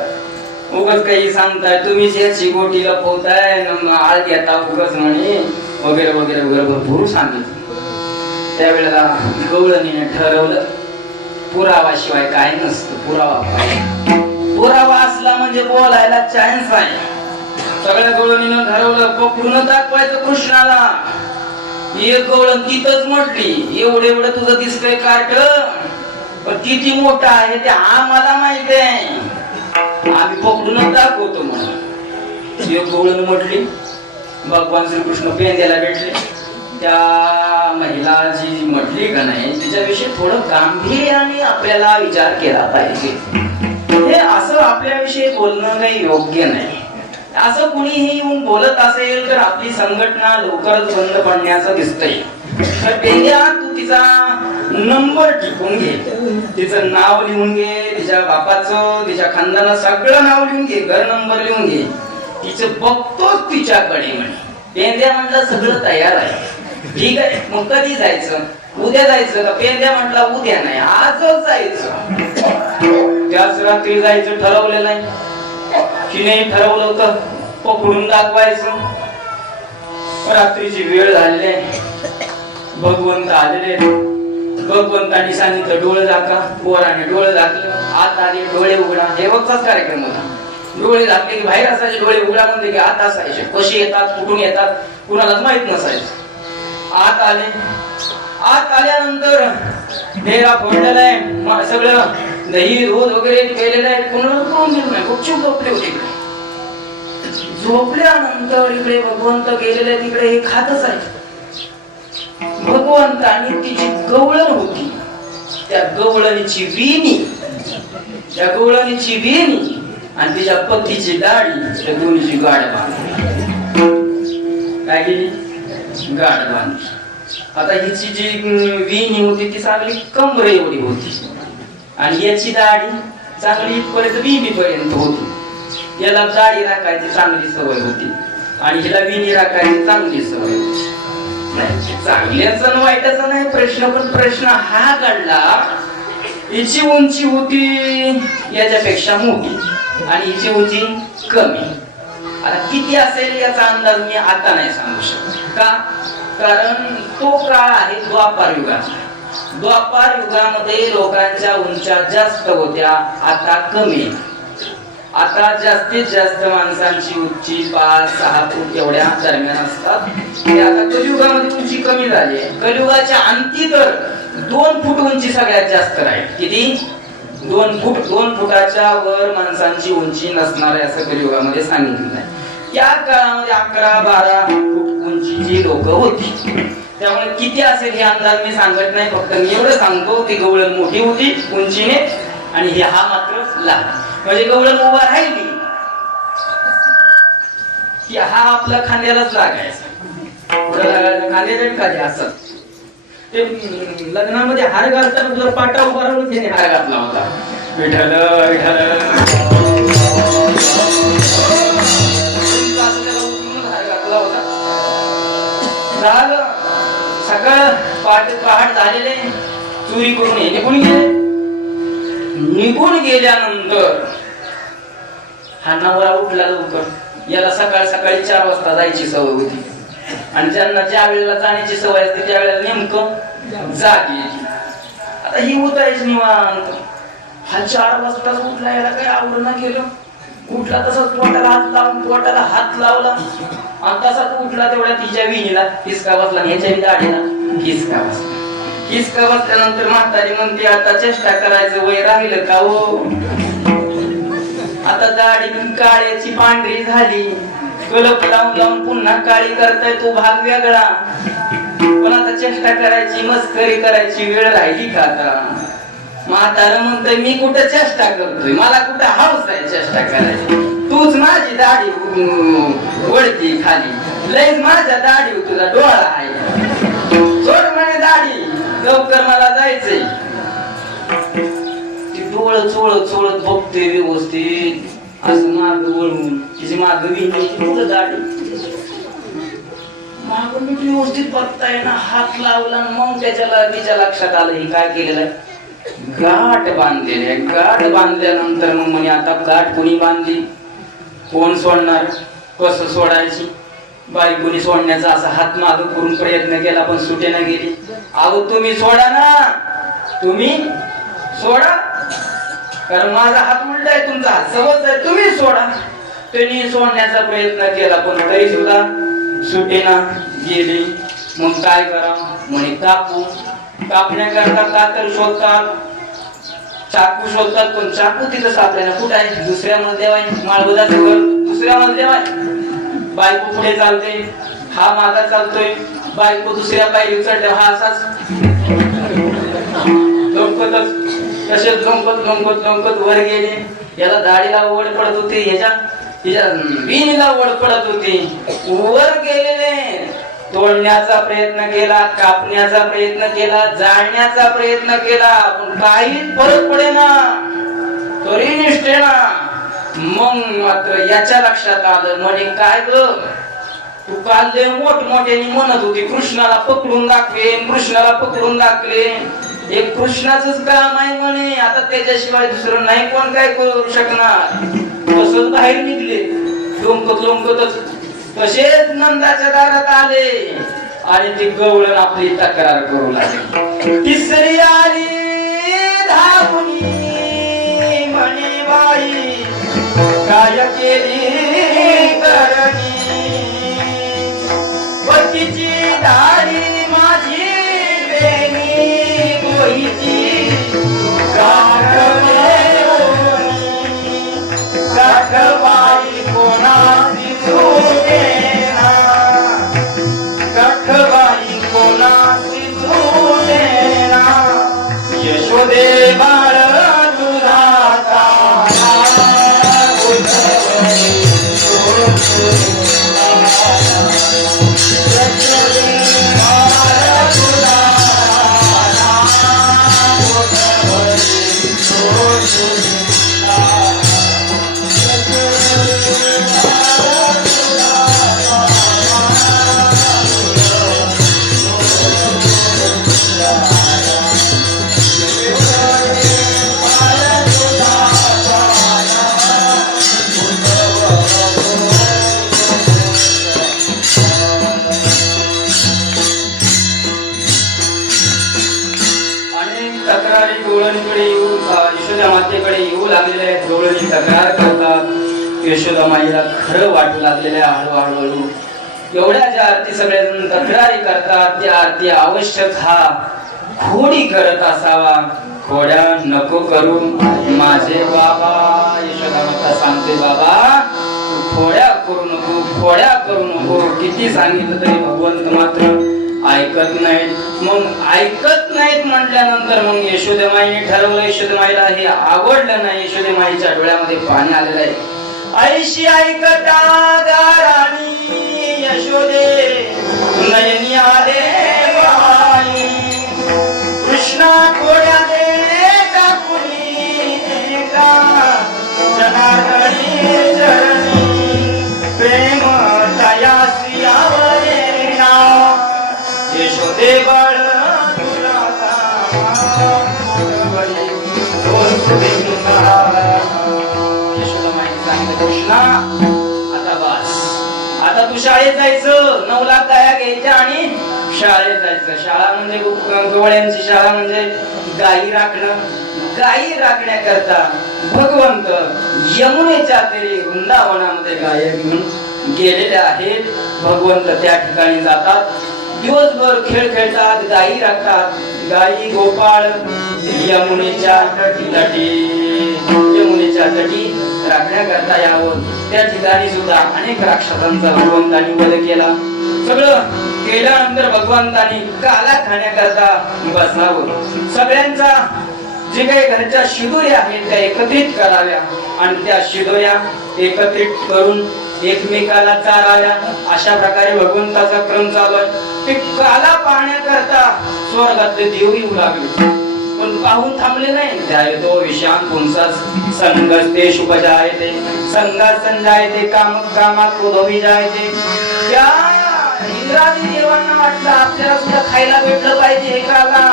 उगाच काही सांगताय तुम्ही, ज्याची गोटी लपवताय, आळ घेता उगाच म्हणे वगैरे वगैरे वगैरे भरपूर सांगितलं. त्यावेळेला गवळणीने ठरवलं पुरावाशिवाय काय नसतं. पुरावा असला म्हणजे बोलायला चान्स आहे. सगळ्या गवळणीनं ठरवलं पकडून दाखवायचं कृष्णाला. एक गवळण तिथंच म्हटली एवढं तुझं दिसतंय काट, पण किती मोठं आहे ते आम्हाला माहित आहे, आम्ही पकडूनच दाखवतो म्हणून. एक गवळण म्हटली. भगवान श्रीकृष्ण पेंद्याला भेटले. त्या महिला जी म्हटली का नाही तिच्याविषयी थोडं गांभीर्याने आपल्याला विचार केला पाहिजे. हे असं आपल्याविषयी बोलणं काही योग्य नाही. असं कुणीही येऊन बोलत असेल तर आपली संघटना लवकरच बंद पडण्याचं दिसतंय. तर पेंद्या तू तिचा नंबर टिपून घे, तिचं नाव लिहून घे, तिच्या बापाचं तिच्या खानदानाचं सगळं नाव लिहून घे, घर नंबर लिहून घे. तिचं बघतोच तिच्याकडे म्हणे. पेंद्या म्हटलं सगळं तयार आहे. ठीक आहे, मग कधी जायचं? उद्या जायचं का? पेंद्या म्हटला उद्या नाही आजच जायचं. त्याच रात्री जायचं ठरवलेलं आहे. तिने ठरवलं होतं पकडून दाखवायचं. रात्रीची वेळ झालेली, भगवंत आलेले. भगवंतांनी सांगितलं डोळे झाका. पोराने डोळे झाकलं. आत आले, डोळे उघडा. हे वक्ताच कार्यक्रम होता. डोळे झाकले की बाहेर असायचे, डोळे उघडा म्हणते की आत असायचे. कशी येतात कुठून येतात कुणालाच माहित नसायचं. आत आले. आत आल्यानंतर डेरा फोडलेला आहे, सगळं दही दूध वगैरे केलेलं आहे. कुणाला कळून गेलं नाही. गुपचूप झोपले होते. झोपल्यानंतर इकडे भगवंत गेलेले तिकडे हे खातच आहे. भगवंतानी तिची गवळण होती, त्या गवळणीची वेणी आणि तिच्या पतीची दाढी, त्या दोन्हीची गाड बांधली. काय केली? गाड बांधली. आता हिची जी वेणी होती ती चांगली कमरे एवढी होती आणि याची दाढी चांगली इथपर्यंत बीबीपर्यंत होती. याला दाढी राखायची चांगली सवय होती आणि हिला वेणी राखायची चांगली सवय होती. चांगल्याचा वाईटाचा नाही प्रश्न, पण प्रश्न हा काढला हिची उंची होती याच्यापेक्षा मोठी आणि हिची उंची कमी. आता किती असेल याचा अंदाज मी आता नाही सांगू शकत. का? कारण तो काळ आहे द्वापार युगाचा. द्वापार युगामध्ये लोकांच्या उंच्या जास्त होत्या, आता कमी. आता जास्तीत जास्त माणसांची उंची 5-6 फूट एवढ्या दरम्यान असतात. ते आता कलियुगामध्ये उंची कमी झाली आहे. कलियुगाच्या अंती तर 2 फूट उंची सगळ्यात जास्त राहील. किती? 2 फूट. 2 फुटाच्या वर माणसांची उंची नसणार आहे असं कलियुगामध्ये सांगितलेलं आहे. या काळामध्ये 11-12 फूट उंचीची लोक होती. त्यामुळे किती असेल हे अंदाज मी सांगत नाही, फक्त मी एवढं सांगतो ती गवळण मोठी होती उंचीने आणि हे हा मात्र लहान. म्हणजे गवळण उभा राहिली की हा आपल्या खांद्यालाच लागायचा, खांद्याला खाली असं. ते लग्नामध्ये हार घालताना तुला पाटा उभा राहून त्याने हार घातला होता. विठ्ठल विठ्ठल हार घातला होता. झालं सकाळ पहाट झालेले, चोरी करून हे निघून गेले. निघून गेल्यानंतर हा नवरा उठला लवकर. याला सकाळ सकाळी 4 वाजता जायची सवय होती आणि ज्यांना ज्या वेळेला जाण्याची सवय असते त्या वेळेला नेमकं जाग यायची. आता ही उठायची निवांत. हा 4 वाजताच उठला, याला काही आवडणं गेलं. उठला तसाच पोटाला हात लावला आणि तसाच उठला. तेवढ्या तिच्या विहिणीला हिसका बसला, ह्याच्या दाढीला हिसका बसला. हिसका बसल्यानंतर म्हातारी म्हणते आता चेष्टा करायचं वय राहिलं का हो? आता दाढी काळ्याची पांढरी झाली, कलप लावून लावून पुन्हा काळी करताय, तो भाग वेगळा. पण आता चेष्टा करायची मस्करी करायची वेळ राहिली का आता? म्हातारं म्हणतोय मी कुठं चेष्टा करतोय, मला कुठं हाऊस आहे चेष्टा करायची. तूच माझी दाढी वळती खाली, लयच माझ्या दाढी तुला डोळा आहे. सोड म्हणे दाढी, लवकर मला जायचंय. डोळं चोळत चोळत बघते व्यवस्थित असं माग वळून, तिची माग विहिणी पुढं दाढी माग व्यवस्थित बघताय ना. हात लावला मग तिच्या लक्षात आलं ही काय केलेलं आहे, गाठ बांधलेली आहे. गाठ बांधल्यानंतर मग म्हणे आता गाठ कोणी बांधली, कोण सोडणार, कसं सोडायची. बायकोनी सोडण्याचा असा हात माग करून प्रयत्न केला पण सुटेना गेली. अहो तुम्ही सोडा ना, तुम्ही सोडा, कारण माझा हात उलटा आहे, तुमचा हात सहज आहे, तुम्ही सोडा. त्यांनी सोडण्याचा प्रयत्न केला पण तरी सुद्धा सुटेना गेली. मग काय करा म्हणे कापू. कापण्याकरता कातर शोधतात, चाकू शोधतात, पण चाकू तिथं सापडेना. कुठं आहे? दुसऱ्या मजल्यावर आहे, माळवदाचं घर दुसऱ्या मजल्यावर आहे. बायको पुढे चालते, हा मागा चालतोय. बायको दुसऱ्या पायरी चढल्या, हा असाच लोंबकतच. तसेच लोंबकत लोंबकत लोंबकत वर गेले. याला दाढीला ओढ पडत होती, ह्याच्या विणीला ओढ पडत होती. वर गेलेले तोडण्याचा प्रयत्न केला, कापण्याचा प्रयत्न केला, जाळण्याचा प्रयत्न केला, पण काहीच फरक पडेना, तरी निष्ठेना. मग मात्र याच्या लक्षात आलं म्हणे काय ग, तू काल लय मोठमोठ्याने म्हणत होती कृष्णाला पकडून दाखवेन, कृष्णाला पकडून दाखवेन. हे कृष्णाचंच काम आहे म्हणे, आता त्याच्याशिवाय दुसरं नाही कोण काय करू शकणार. तसंच बाहेर निघले लोंबकत लोंबकतच. तसेच नंदाच्या दारात आले आणि ती गवळण आपली तक्रार करू लागली. तिसरी आली धावून म्हणे बाई काय केली करणी, पतीची दाढी माझी बेनी गोईची काठबाई कोणाची सुटेना, काठबाई कोणाची सुटेना. यशोदे बाळ तुझा तक्रार करतात. यशोदामाईला खरं वाटू लागलेल्या हळूहळू एवढ्या ज्या आरती सगळेजण तक्रारी करतात, त्या आरती आवश्यक हा खोडी करत असावा. खोड्या नको करू माझे बाबा. यशोदामाता सांगते बाबा तू खोड्या करू नको, खोड्या करू नको. किती सांगितलं तरी भगवंत मात्र ऐकत नाहीत. मग ऐकत नाहीत म्हटल्यानंतर मग यशोदेमाईने ठरवलं, यशोदेमाईला हे आवडलं नाही. यशोदेमाईच्या डोळ्यामध्ये पाणी आलेलं आहे. ऐशी ऐकता गाराणी यशोदे नयनी आले वाणी, कृष्णा कोड्या दे टाकुनी एका जनार्दनी चरणी, प्रेम तयासी आवरे ना यशोदे बाळ तुला यशोदामाईने सांगितलं, कृष्णा आता बस, आता तू शाळेत जायचं, 9 लाख गाया घ्यायच्या आणि शाळेत जायचं. शाळा म्हणजे गवळ्यांची शाळा म्हणजे गायी राखणं. गायी राखण्याकरता भगवंत यमुनेच्या तीरी वृंदावनामध्ये गायी घेऊन गेलेले आहेत. भगवंत त्या ठिकाणी जातात, दिवसभर खेळ खेळतात, गायी राखतात. गायी गोपाळ यमुनेच्या तटी राखण्याकरता यावं. त्या ठिकाणी सुद्धा अनेक राक्षसांचा भगवंतांनी वध केला. सगळं केल्यानंतर भगवंतांनी काला खाण्याकरता बसावं. सगळ्यांचा जे काही घरच्या शिदोऱ्या आहेत त्या एकत्रित कराव्या आणि त्या शिदोऱ्या एकत्रित करून एकमेकाला चाराव्या. अशा प्रकारे भगवंताचा क्रम चालू आहे. ते काला पाहण्याकरता स्वर्गातले देव येऊ लागले, पण पाहून थांबले नाही. त्यावेळी विषान पुंसास संगस्ते शुभजायते, संगात संजायते, कामात क्रोधवी जायते. त्या इंद्रादी देवांना वाटलं आपल्याला सुद्धा खायला भेटलं पाहिजे. हे काला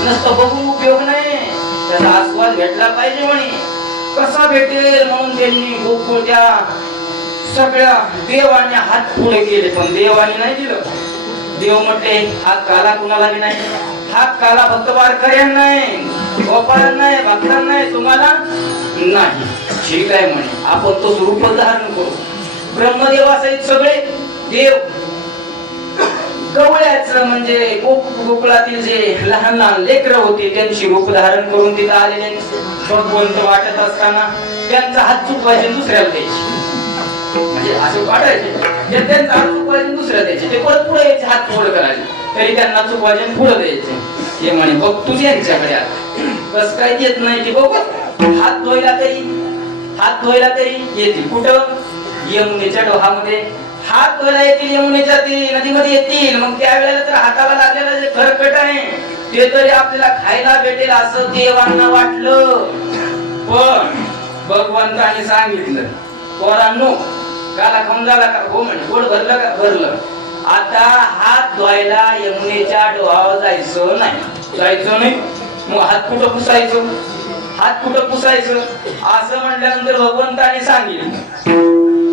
नसतं बघून उपयोग नाही, त्याचा आस्वाद भेटला पाहिजे. म्हणे कसा भेटेल म्हणून त्यांनी गोकुळ त्या सगळ्या देवांनी हात पुढे केले, पण देवानी नाही दिलं. देव म्हटले हा काला कुणाला बी नाही, हा काला फक्त वारकऱ्यांना नाही, गोपाळांना नाही, भक्तांना नाही, तुम्हाला नाही. ठीक आहे म्हणे, आपण तो रूप धारण करू. ब्रह्मदेव सहित सगळे देव गवळ्याचं म्हणजे गोकुळातील जे लहान लहान लेकर होते त्यांची रूप धारण करून तिथं आलेले. भगवंत वाटत असताना त्यांचा हात चुकवायचे दुसऱ्याला द्यायचे, म्हणजे असं वाटायचे त्यांचा हात चुकवायचे दुसऱ्याला द्यायचे. ते परत पुढे यायचे, हात पुढे करायचे, तरी त्यांना चुकवायचे पुढे द्यायचे. हे म्हणे बघ तुझी यांच्याकडे कस काय येत नाही ते बघ. हात धुवायला तरी येतील कुठं? यमुनेच्या डोहामध्ये हात धुवायला येतील, यमुनेच्या नदीमध्ये येतील. मग त्यावेळेला तर हाताला लागलेलं जे खरकट आहे ते तरी आपल्याला खायला भेटेल असं देवांना वाटलं. पण भगवंताने सांगितलं पोरांनो काला खाऊन झाला का? हो म्हणे. पोट भरलं का? भरलं. आता हात धुवायला यमुनेच्या डोहावर जायचं नाही. मग हात कुठं पुसायचं? असं म्हटल्यानंतर भगवंताने सांगितलं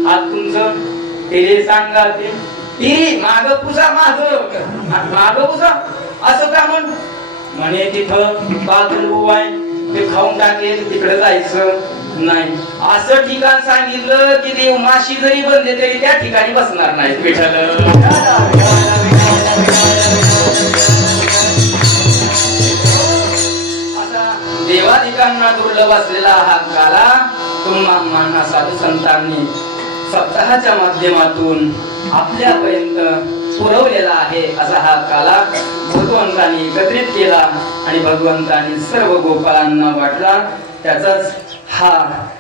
हात तुमचं ते सांगा, ते माग पुसा, माग पुसा. असं का म्हणे तिथं बाजूला उभा आहे, ते खाऊन टाकेल, तिकडे जायचं नाही. असं ठिकाण सांगितलं की देव माशी जरी बनले तरी त्या ठिकाणी बसणार नाही. देवाधिकांना दुर्लभ असलेला हा काला तुम्हा साधू संतांनी सप्ताहाच्या माध्यमातून आपल्यापर्यंत पुरवलेला आहे. असा हा काला भगवंतांनी एकत्रित केला आणि भगवंतांनी सर्व गोपाळांना वाटला. त्याचाच हा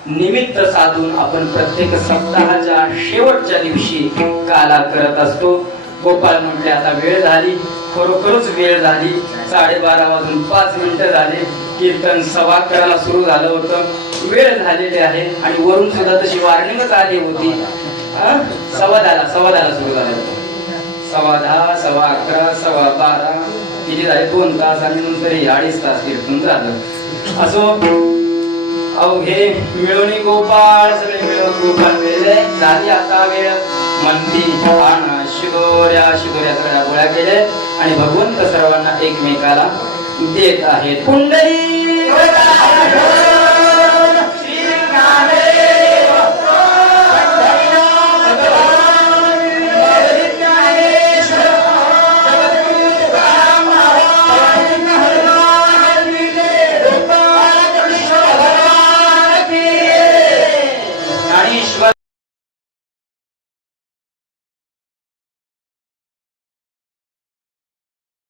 निमित्त साधून आपण प्रत्येक सप्ताहाच्या शेवटच्या दिवशी काला करत असतो. गोपाळ म्हटले आता वेळ झाली, खरोखरच वेळ झाली. 12:30 वाजून 5 मिनिटं झाले. कीर्तन 11:15 सुरू झालं होतं. वेळ झालेली आहे आणि वरून सुद्धा तशी वॉर्निंगच आली होती. 10:15 सुरू झालं. 10:10, 11:15, 12:15 किती झाले? 2 तास आणि नंतर 2.5 तास कीर्तन झालं. असो अवघे मिळवणी गोपाळ सगळे मिळून गोपाळ मिळले. झाली आता वेळ म्हणती शिदोऱ्या सगळ्या गोळ्या केले आणि भगवंत सर्वांना एकमेकाला देत आहेत. कुंडली